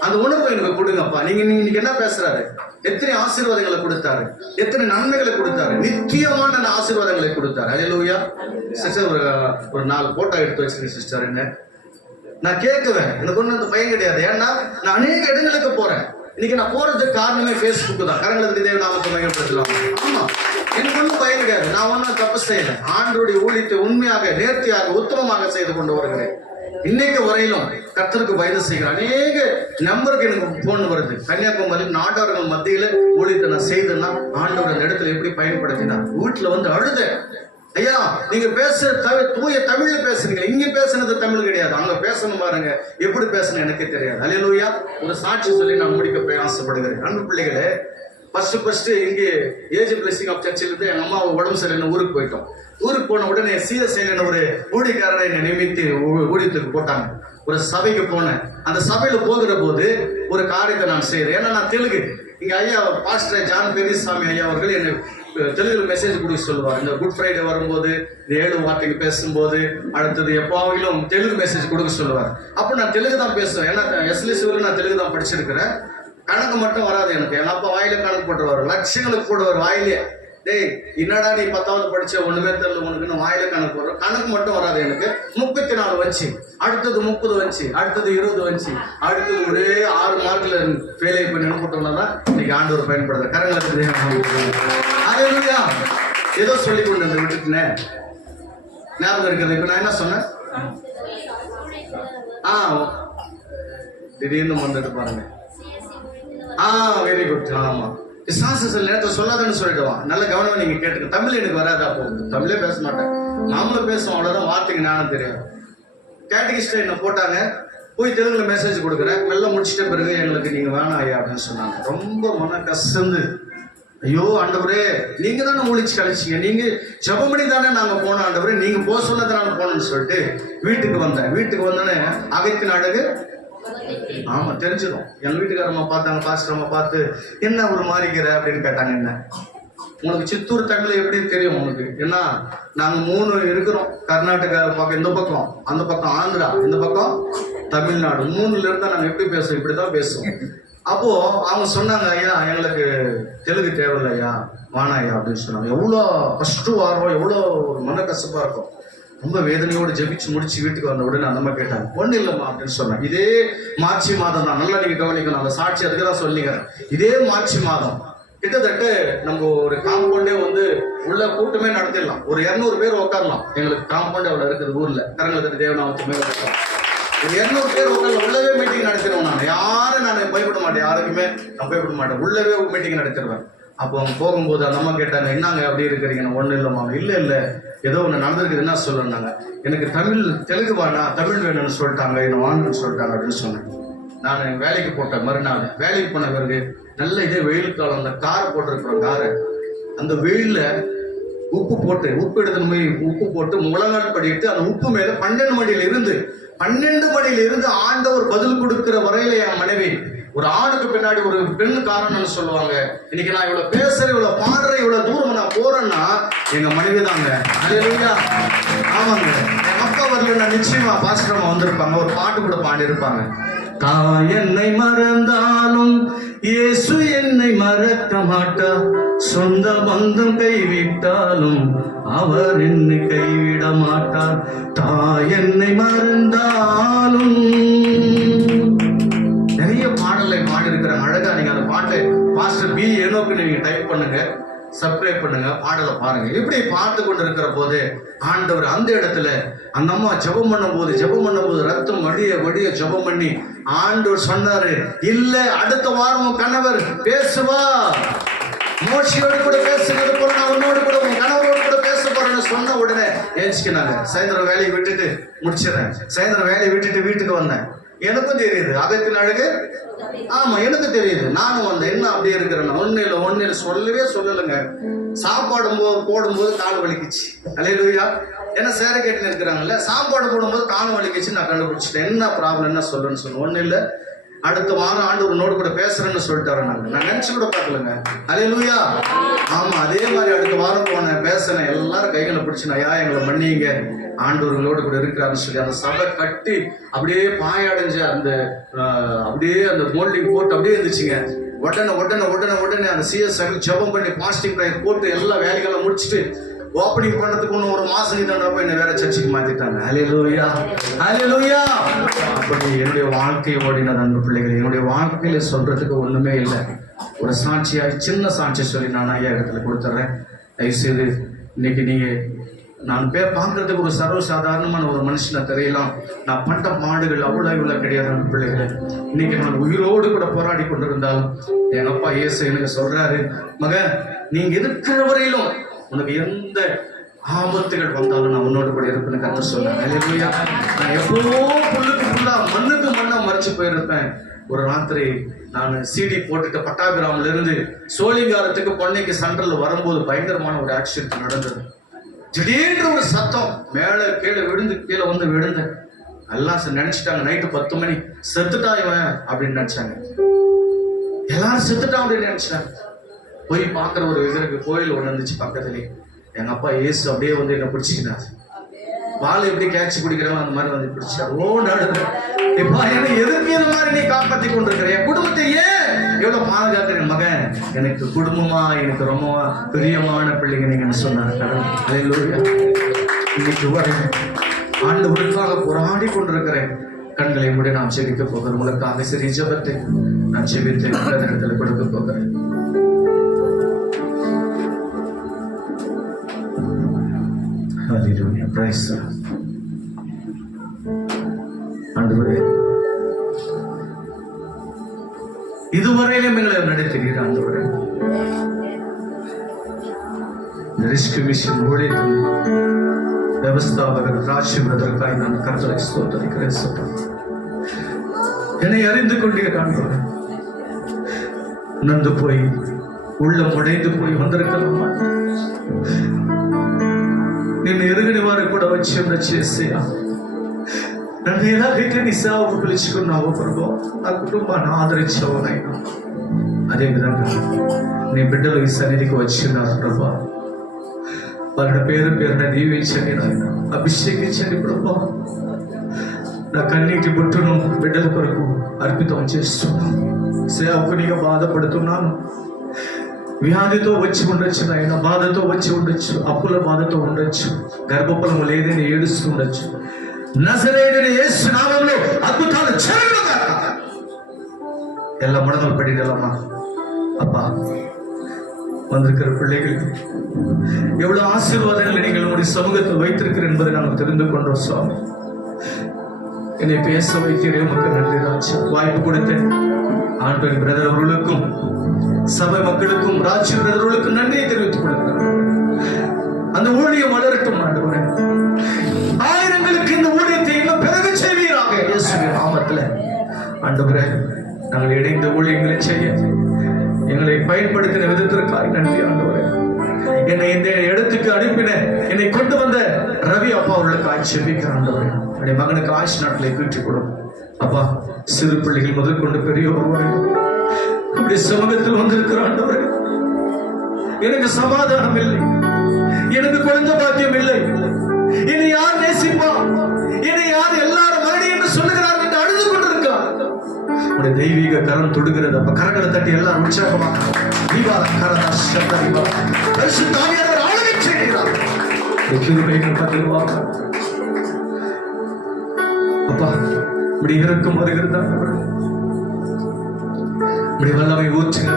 அந்த உணர்வை எனக்கு கொடுங்கப்பா. நீங்க என்ன பேசுறாரு? எத்தனை ஆசீர்வாதங்களை கொடுத்தாரு, எத்தனை நன்மைகளை கொடுத்தாரு, நிச்சயமான ஆசீர்வாதங்களை கொடுத்தாரு. அல்லேலூயா. சிஸ்டர் ஒரு 4 போட்டோ எடுத்து வச்சிருக்கேன் சிஸ்டர். என்ன நான் கேட்குவேன், எனக்கு ஒன்றும் அந்த பயம் கிடையாது. ஏன்னா நான் அநேக இடங்களுக்கு போறேன். இன்னைக்கு நான் போறதுக்கு காரணமே Facebook தான். கரங்களுக்கு தேவ நாமத்தை மையப்படுத்தலாம். ஆமா, எனக்கு ஒன்றும் பயம் கிடையாது. நான் ஒன்றும் தப்பு செய்யல. ஆண்டவருடைய ஊழியத்தை உண்மையாக, நேர்த்தியாக, உத்தமமாக செய்து கொண்டு வருகிறேன். இன்னைக்கு வரையிலும் கர்த்தருக்கு பயந்து செய்கிறேன். அநேக நம்பருக்கு எனக்கு போன் வருது. கன்னியாகுமரி நாட்டவர்கள் மத்தியில ஊழியத்தை நான் செய்தேன்னா ஆண்டவர் அந்த இடத்துல எப்படி பயன்படுத்தினா, வீட்டுல வந்து அழுத, ஐயா நீங்க தூய தமிழ்ல பேசுறீங்க, இங்க பேசுனது தமிழ் கிடையாது, அங்க பேசணும் பாருங்க, எப்படி பேசணும் எனக்கு தெரியாது. அல்லேலூயா. ஒரு சாட்சி சொல்லி நான் முடிக்க பிரயாசப்படுகிறேன். அன்பு பிள்ளைகளே, ஃபர்ஸ்ட் இங்கே ஏஜ் பிளஸிங் ஆஃப் சர்ச்சில் இருந்து எங்க அம்மா உடம்பு சரியில்லை ஊருக்கு போயிட்டோம். ஊருக்கு போன உடனே CSI ஒரு ஊழியக்காரரை என்னை நியமித்து ஊழியத்துக்கு போட்டாங்க. ஒரு சபைக்கு போனேன். அந்த சபையில போகிற போது ஒரு காரியத்தை நான் செய்யறேன். ஏன்னா நான் தெலுங்கு. இங்க ஐயா பாஸ்டர் ஜான் பெரியசாமி ஐயா அவர்கள் என்னை தெலுங்குல மெசேஜ் கொடுக்க சொல்லுவார். இந்த குட் ஃப்ரைடே வரும்போது, இந்த 7 வார்த்தைக்கு பேசும்போது, அடுத்தது எப்பாவிலும் தெலுங்கு மெசேஜ் கொடுக்க சொல்லுவார். அப்ப நான் தெலுங்கு தான் பேசுவேன். ஏன்னா SLSல நான் தெலுங்கு தான் படிச்சிருக்கிறேன். கணக்கு மட்டும் வராது எனக்கு. எங்க அப்பா வாயில கணக்கு போட்டுருவாரு, லட்சங்களுக்கு போடுவார் வாயிலே. டேய் என்னடா நீ 10வது படிச்ச ஒண்ணுமே தெரியல உனக்குன்னு வாயில கணக்கு போடுற. கணக்கு மட்டும் வராது எனக்கு. 34 வந்துச்சு, அடுத்தது 30 வந்துச்சு, அடுத்தது 20 வந்துச்சு, அடுத்தது ஒரே 6 மார்க்ல ஃபெயில் ஆகி பண்ணி போட்டோம்னா இன்னைக்கு ஆண்டவர் பயன்படுத்த கரங்களுக்கு. அல்லேலூயா. ஏதோ சொல்லி கொண்டு வந்து விட்டுட்டேன், ஞாபகம் இருக்குது. இப்ப நான் என்ன சொன்னேன்? திடீர்னு வந்துட்டு பாருங்க. Very good. ஆமா, விசுவாசத்தில் நேரத்தை சொல்லாதன்னு சொல்லிடுவான். நல்ல கவனமா நீங்க கேட்டுக்க. தமிழ் எனக்கு வராதா? போகுது, தமிழே பேச மாட்டேன். நாமளும் பேசுவோம், அவ்வளவுதான். வார்த்தைக்கு ஞானம் தெரியும். கேட்டகிஸ்ட என்ன போட்டாங்க, போய் தெலுங்குல மெசேஜ் கொடுக்குறேன். வெள்ள முடிச்சிட்ட பிறகு எங்களுக்கு நீங்க வேணாம் ஐயா அப்படின்னு சொன்னாங்க. ரொம்ப மன கஷ்டந்து, ஐயோ ஆண்டவரே நீங்க தானே ஒழிச்சு கழிச்சிங்க, நீங்க ஜெபம் பண்ணி தானே நாங்க போனோம் ஆண்டவரே, நீங்க போக சொன்னதுனால போனோம்னு சொல்லிட்டு வீட்டுக்கு வந்தேன். வீட்டுக்கு வந்தோடனே அகத்தின் அழகு ஆமா தெரிஞ்சிடும். எங்க வீட்டுக்காரம்மா பார்த்தாங்க, பாஸ்டர் அம்மா பார்த்து என்ன ஒரு மாறிக்கிற அப்படின்னு கேட்டாங்க. என்ன உங்களுக்கு சித்தூர் தமிழ் எப்படி தெரியும் உங்களுக்கு? ஏன்னா நாங்க 3 இருக்கிறோம். கர்நாடகா பக்கம் இந்த பக்கம், அந்த பக்கம் ஆந்திரா, இந்த பக்கம் தமிழ்நாடு. 3ல இருந்தா நாங்க எப்படி பேசுவோம்? இப்படிதான் பேசுவோம். அப்போ அவங்க சொன்னாங்க, ஐயா எங்களுக்கு தெலுங்கு தேவையில்லை ஐயா, வானா ஐயா அப்படின்னு சொன்னாங்க. எவ்வளோ ஃபர்ஸ்ட் ஆர்வம், எவ்வளோ மன கசப்பா இருக்கும். ரொம்ப வேதனையோடு ஜெபிச்சு முடிச்சு வீட்டுக்கு வந்த உடனே அந்த அம்மா கேட்டாங்க, ஒன்றும் இல்லைம்மா அப்படின்னு சொன்னேன். இதே மார்ச் மாதம் தான், நல்லா நீங்க கவனிக்கணும், அந்த சாட்சி அதுக்கு தான் சொல்லிக்கிறேன். இதே மார்ச் மாதம் கிட்டத்தட்ட நம்ம ஒரு காம்பவுண்டே வந்து உள்ள கூட்டமே நடத்திடலாம். ஒரு 200 பேர் உட்காரலாம். எங்களுக்கு காம்பவுண்ட் அவ்வளோ இருக்குது ஊர்ல. கரங்களுக்கு தேவநாமத்து மேல ஒரு 200 பேர் உட்காரலாம். உள்ளவே மீட்டிங் நடத்திடுவேன். நான் யாரும் நான் பயப்பட மாட்டேன், யாருக்குமே நான் பயப்பட மாட்டேன். உள்ளவே மீட்டிங் நடத்திடுவேன். அப்போ அவங்க போகும்போது அந்த அம்மா கேட்டாங்க, என்னங்க அப்படி இருக்கிறீங்க? ஒன்றும் இல்லைம்மா. இல்லை ஏதோ ஒன்று நடந்திருக்குது, என்ன சொல்லுனாங்க. எனக்கு தெலுங்கு வானா, தமிழ் வேணும்னு சொல்லிட்டாங்க, என்ன வாங்கணும்னு சொல்லிட்டாங்க அப்படின்னு சொன்னேன். நான் வேலைக்கு போட்டேன். மறுநாள் வேலைக்கு போன பிறகு நல்ல இதே வெயில் காலம், அந்த கார் போட்டிருக்கிறோம். காரை அந்த வெயில்ல உப்பு எடுத்துன்னு போய் உப்பு போட்டு முழங்கால் படிட்டு அந்த உப்பு மேல 12 மணியில இருந்து ஆண்டவர் பதில் கொடுக்கிற வரையில என் மனைவி, ஒரு ஆணுக்கு பின்னாடி ஒரு பெண்ணு காரணம்னு சொல்லுவாங்க. இன்னைக்கு நான் இவ்வளவு பேசுறேன், இவ்வளவு பாடுறேன், இவ்வளவு தூரம் நான் போறேன்னா எங்க மனைவி தாங்க. அல்லேலூயா. ஆமாங்க. எங்க அப்பா வரல, நிச்சயமா பாஸ்டர்மா வந்திருப்பாங்க, ஒரு பாட்டு கூட பாடி இருப்பாங்க. தாய் என்னை மறந்தாலும் இயேசு என்னை மறக்க மாட்டார், சொந்த பந்தம் கைவிட்டாலும் அவர் என்னை கைவிட மாட்டார். தாய் என்னை மறந்தாலும் நிறைய பாடலை பாடி இருக்கிறாங்க. அழகா நீங்க அந்த பாட்டை பாஸ்டர் பி ஏனோக்கு நீங்க டைப் பண்ணுங்க, சப்ஸ்கிரைப் பண்ணுங்க, பாடலை பாருங்க. இப்படி பார்த்து கொண்டு இருக்கிற போது ஆண்டவர் அந்த இடத்துல அந்த அம்மா ஜெபம் பண்ணும் போது ரத்தம் வடிய ஜெபம் பண்ணி ஆண்டவர் சொன்னாரு, இல்ல அடுத்த வாரம் கணவர் பேசுவா, மோட்சியோடு கூட பேசுறது போல நான் உன்னோடு கூட உன் கணவரோடு கூட பேச போறேன்னு சொன்ன உடனே ஏஞ்சிக்கினாங்க. சாயந்தரம் வேலையை விட்டுட்டு முடிச்சிடறேன். சாயந்தரம் வேலையை விட்டுட்டு வீட்டுக்கு வந்தேன். எனக்கும் தெரியுது அதற்கு அழகு. ஆமா எனக்கு தெரியுது. நானும் வந்தேன். என்ன அப்படியே இருக்கிறேன்? ஒன்னு இல்லை சொல்லலைங்க. சாப்பாடு போடும்போது கால் வலிக்குச்சு. அல்லேலூயா. ஏன்னா சேர கேட்டு இருக்கிறாங்கல்ல, சாப்பாடு போடும்போது கால் வலிக்குச்சு. நான் கண்டுபிடிச்சிட்டேன் என்ன ப்ராப்ளம், என்ன சொல்லுன்னு ஒன்றும் இல்லை. அடுத்த வாரம் ஆண்டவரோடு கூட பேசுறேன்னு சொல்லிட்டாரு. நான் நினைச்சு கூட பார்க்கலங்க. அல்லேலூயா. ஆமா, அதே மாதிரி அடுத்த வாரம் போனேன், பேசினேன். எல்லாரும் கைகளை பிடிச்சு ஐயா எங்களை மன்னிங்க, ஆண்டவர்களோடு கூட இருக்கிறாருன்னு சொல்லி அந்த சபை கட்டி அப்படியே பாயடைஞ்ச அந்த அப்படியே அந்த மோல்டிங் போட்டு அப்படியே இருந்துச்சுங்க. உடனே அந்த சிஎஸ் ஜெபம் பண்ணி பாஸ்டிங் ப்ரேயர் போட்டு எல்லா வேலைகளும் முடிச்சுட்டு ஓப்பனிங் பண்றதுக்கு இன்னும் ஒரு மாசம் தாண்டப்ப என்ன வேற சர்ச்சுக்கு மாத்திட்டாங்க. ஹல்லேலூயா, ஹல்லேலூயா. அப்படி என்னுடைய வாழ்க்கையை ஓடின அன்பு பிள்ளைகள், என்னுடைய வாழ்க்கையில சொல்றதுக்கு ஒண்ணுமே இல்லை. ஒரு சாட்சியா சின்ன சாட்சி சொல்லி நான் ஐயா இடத்துல கொடுத்துட்றேன். தயவுசெய்து இன்னைக்கு நீங்க நான் பார்க்கறதுக்கு ஒரு சர்வசாதாரணமான ஒரு மனுஷனை தெரியலாம். நான் பட்ட பாடுகள் அவ்வளவு கிடையாது அன்பு பிள்ளைகளை. இன்னைக்கு நான் உயிரோடு கூட போராடி கொண்டிருந்தாலும் எங்க அப்பா இயேசு எனக்கு சொல்றாரு, மகன் நீங்க இருக்கிற வரையிலும் உனக்கு எந்த ஆபத்துகள் வந்தாலும் நான் உன்னோடு கூட இருப்பேன்னு கர்த்தர் சொல்றேன். ஹல்லேலூயா. நான் எப்போ புல்லுக்கு புல்லா மண்ணுக்கு மண்ணா மறைச்சு போயிருப்பேன். ஒரு ராத்திரி நான் சிடி போட்டுட்டு பட்டாபிராமில இருந்து சோழிங்காரத்துக்கு பொன்னைக்கு சென்ட்ரல் வரும்போது பயங்கரமான ஒரு ஆக்சிடென்ட் நடந்தது. திடீர்னு ஒரு சத்தம், மேல கீழே வந்து விழுந்தேன். எல்லாம் நினைச்சிட்டாங்க நைட்டு 10 மணி செத்துட்டா இவன் அப்படின்னு நினைச்சாங்க. எல்லாரும் செத்துட்டான் அப்படின்னு நினைச்சாங்க. போய் பாக்குற ஒரு இதற்கு கோயில் ஒண்ணு இருந்துச்சு பக்கத்துலயே. எங்க அப்பா இயேசு அப்படியே வந்து என்ன பிடிச்சிக்கிட்டாரு. பால் எப்படி கேட்சி பிடிக்கிறவன் அந்த மாதிரி வந்து பிடிச்சாரு. ஓ நடுது இப்ப என்ன எதுக்கு இந்த மாதிரி நீ காப்பாத்தி கொண்டிருக்கிற, என் குடும்பத்தை ஏன் எவ்வளவு பாதுகாக்கிறேன் மகன், எனக்கு குடும்பமா எனக்கு ரொம்ப பிரியமான பிள்ளைங்க நீங்கன்னு சொன்னாரு கடவுள். இன்னைக்கு வரை ஆண்டவருக்காக போராடி கொண்டிருக்கிறேன். கண்களை மூடி நாம் ஜெபிக்க போகிறோம். உங்களுக்காக சிறிய ஜெபத்தை நான் ஜெபித்து இடத்துல கொடுக்க போகிறேன். Hallelujah. Praise God. ஆண்டவரே, இதுவரையிலும் எங்களை நடத்துகிறீர் ஆண்டவரே. ரெஸ்க்யூ மிஷன் ஊழியத்தில் விவஸ்தாபகர் ராஜி பிரதருக்காய் நான் கர்த்தரை ஸ்தோத்திரிக்கிறேன். என்னை அறிந்து கொண்டீர் ஆண்டவரே. நொந்து போய் உள்ளம் உடைந்து போய் வந்திருக்கலாமா, నిన్ను ఎరుగని వారు కూడా వచ్చి ఉండొచ్చు యేసయ్యా. నన్ను ఎలాగైతే నీ సేవకు పిలుచుకున్నావో ప్రభు, నా కుటుంబాన్ని ఆదరించావు నాయన. అదేవిధంగా నీ బిడ్డలు ఈ సన్నిధికి వచ్చి ఉన్నారు ప్రభు. వారి పేరున దీవించండి నాయన, అభిషేకించండి ప్రభు. నా కన్నీటి బుట్టును బిడ్డల కొరకు అర్పితం చేస్తున్నాను. సేవకునిగా బాధపడుతున్నాను. వ్యాధితో వచ్చి ఉండొచ్చు నాయన, బాధతో వచ్చి ఉండొచ్చు, అప్పుల బాధతో ఉండొచ్చు, గర్భఫలం లేదని ఏడుస్తుండొచ్చు. నజరేయుడైన యేసు నామములో అద్భుతాలు జరుగునుగాక. எல்லா மனங்கள் படிடலாமா? அப்பா, வந்திருக்கிற பிள்ளைகளுக்கு எவ்வளவு ஆசீர்வாதங்களை நீங்கள் உங்களுடைய சமூகத்தில் வைத்திருக்கிறேன் என்பதை நாங்கள் தெரிந்து கொண்டோம் சுவாமி. என்னை பேச வைக்கிறேன், உமக்கு நன்றி ராஜா. வாய்ப்பு கொடுத்தேன் ஆண்டவர் பிரதர் அவர்களுக்கும் சபை மக்களுக்கும் ராஜ்ய பிரதர்களுக்கும் நன்றியை தெரிவித்துக் கொள்கிறேன். அந்த ஊழியம் வளரட்டும் ஆண்டவரே. ஆயிரங்களுக்கு இந்த ஊழியத்தை இன்னும் பெருக செய்வீராக இயேசுவின் நாமத்தில் ஆண்டவரே. நாங்கள் இணைந்த ஊழியங்களை செய்ய எங்களை பயன்படுத்தின விதத்திற்காக நன்றி ஆண்டவரே. என்னை இந்த இடத்துக்கு அனுப்பின என்னை கொண்டு வந்த ரவி அப்பா அவர்களுக்கு ஆட்சி ஜெபிக்கிறேன் ஆண்டவரே. என்னுடைய மகனுக்கு ஆட்சி நாட்களை பெற்றுக் கொடும் அப்பா. சிறு பிள்ளைகள் முதல் கொண்டு பெரியவர் வரைக்கும் அப்படி சமூகத்தில் வந்திருக்கிற ஆண்டவரே, எனக்கு சமாதானம் இல்லை, எனக்கு குழந்தை பாக்கியம் இல்லை, என்னை யார் நேசிப்பா, என்னை யார் எல்லாரும் மறுபடி என்று சொல்லுகிறார் என்று அழுது கொண்டிருக்கிறார். உடைய தெய்வீக கரம் தொடுகிறது. அப்ப கரங்களை தட்டி எல்லாரும் உற்சாகமாக அப்பா இப்படி இருக்கும் வருகிறதா இப்படி வல்லமை ஊற்றுங்க.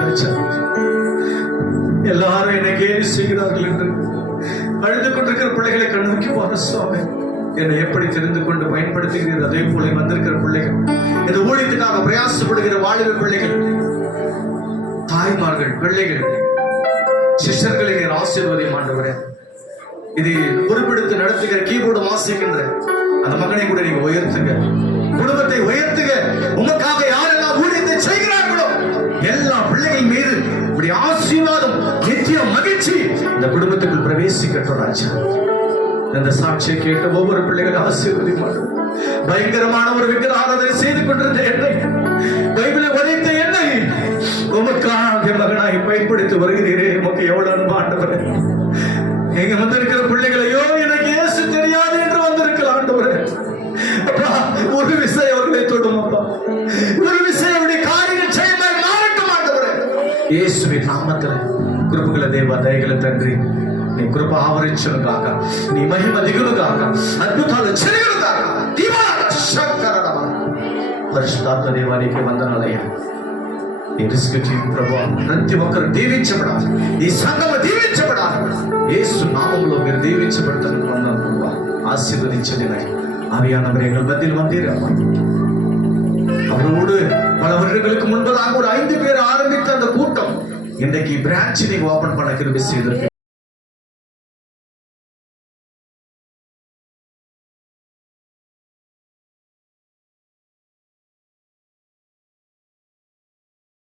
எல்லாரும் என்னை கேலி செய்கிறார்கள் என்று அழுது கொண்டிருக்கிற பிள்ளைகளை கண்ணோக்கி பாரு சுவாமி. என்னை எப்படி தெரிந்து கொண்டு பயன்படுத்துகிறீர்கள், அதே போல வந்திருக்கிற பிள்ளைகள், இந்த ஊழியத்துக்காக பிரயாசப்படுகிற வாலிப பிள்ளைகள், தாய்மார்கள், பிள்ளைகள், சிஷ்யர்களை நீர் ஆசீர்வதியும் ஆண்டவரே. இதை பொறுப்பெடுத்து நடத்துகிற கீபோர்டு வாசிக்கின்ற அந்த மகனை கூட நீங்க உயர்த்துங்க, குடும்பத்தை உயர்த்துங்க. உமக்காக யாரெல்லாம் ஊழியத்தை செய்கிறார்களோ எல்லா பிள்ளைகள் மீது இப்படி ஆசீர்வாதம், நித்திய மகிழ்ச்சி இந்த குடும்பத்துக்குள் பிரவேசிக்கட்டும் ராஜா. இந்த சாட்சியை கேட்ட ஒவ்வொரு பிள்ளைகள் ஆசீர்வதியும். பயங்கரமான ஒரு விக்கிர ஆராதனை செய்து கொண்டிருந்த என்னை ஏற்படுத்தி வருகிறீரே உமக்கு எவ்வளவு அன்பு ஆண்டவரே. எங்க வந்திருக்கிற பிள்ளைகளையோ எனக்கு இயேசு தெரியாது என்று வந்திருக்கலாம் ஆண்டவரே. அப்பா, ஒரு விசை அவர்களை தொடும் அப்பா. ஒரு விசை அவருடைய காரியங்கள் செய்யமாய் மாறட்டும் ஆண்டவரே. இயேசுவின் நாமத்தில் కృపగల దేవ దయగల తండ్రి నీ కృప ఆవరించును గాక, నీ మహిమ దిగును గాక, అద్భుతాలు చెరుగును గాక. పరిశుద్ధాత్మ దేవానికి వందనాలయ్యా. ఈ రిస్క్ టీం ప్రభువా ప్రతి ఒక్కరు దీవించబడాలి, ఈ సంఘము దీవించబడాలి. యేసు నామములో మీరు దీవించబడతారు వందనాలు ప్రభువా. ஆசீர்வதிச்சது ஆவியானவர் எங்கள் மத்தியில் வந்தீரப்பா. அவரோடு பல வருடங்களுக்கு முன்பதாக ஒரு 5 பேர் ஆரம்பித்த அந்த கூட்டம் இன்றைக்கு பிரான்ச் நீங்க ஓபன் பண்ண கிருபை செய்திருக்கு.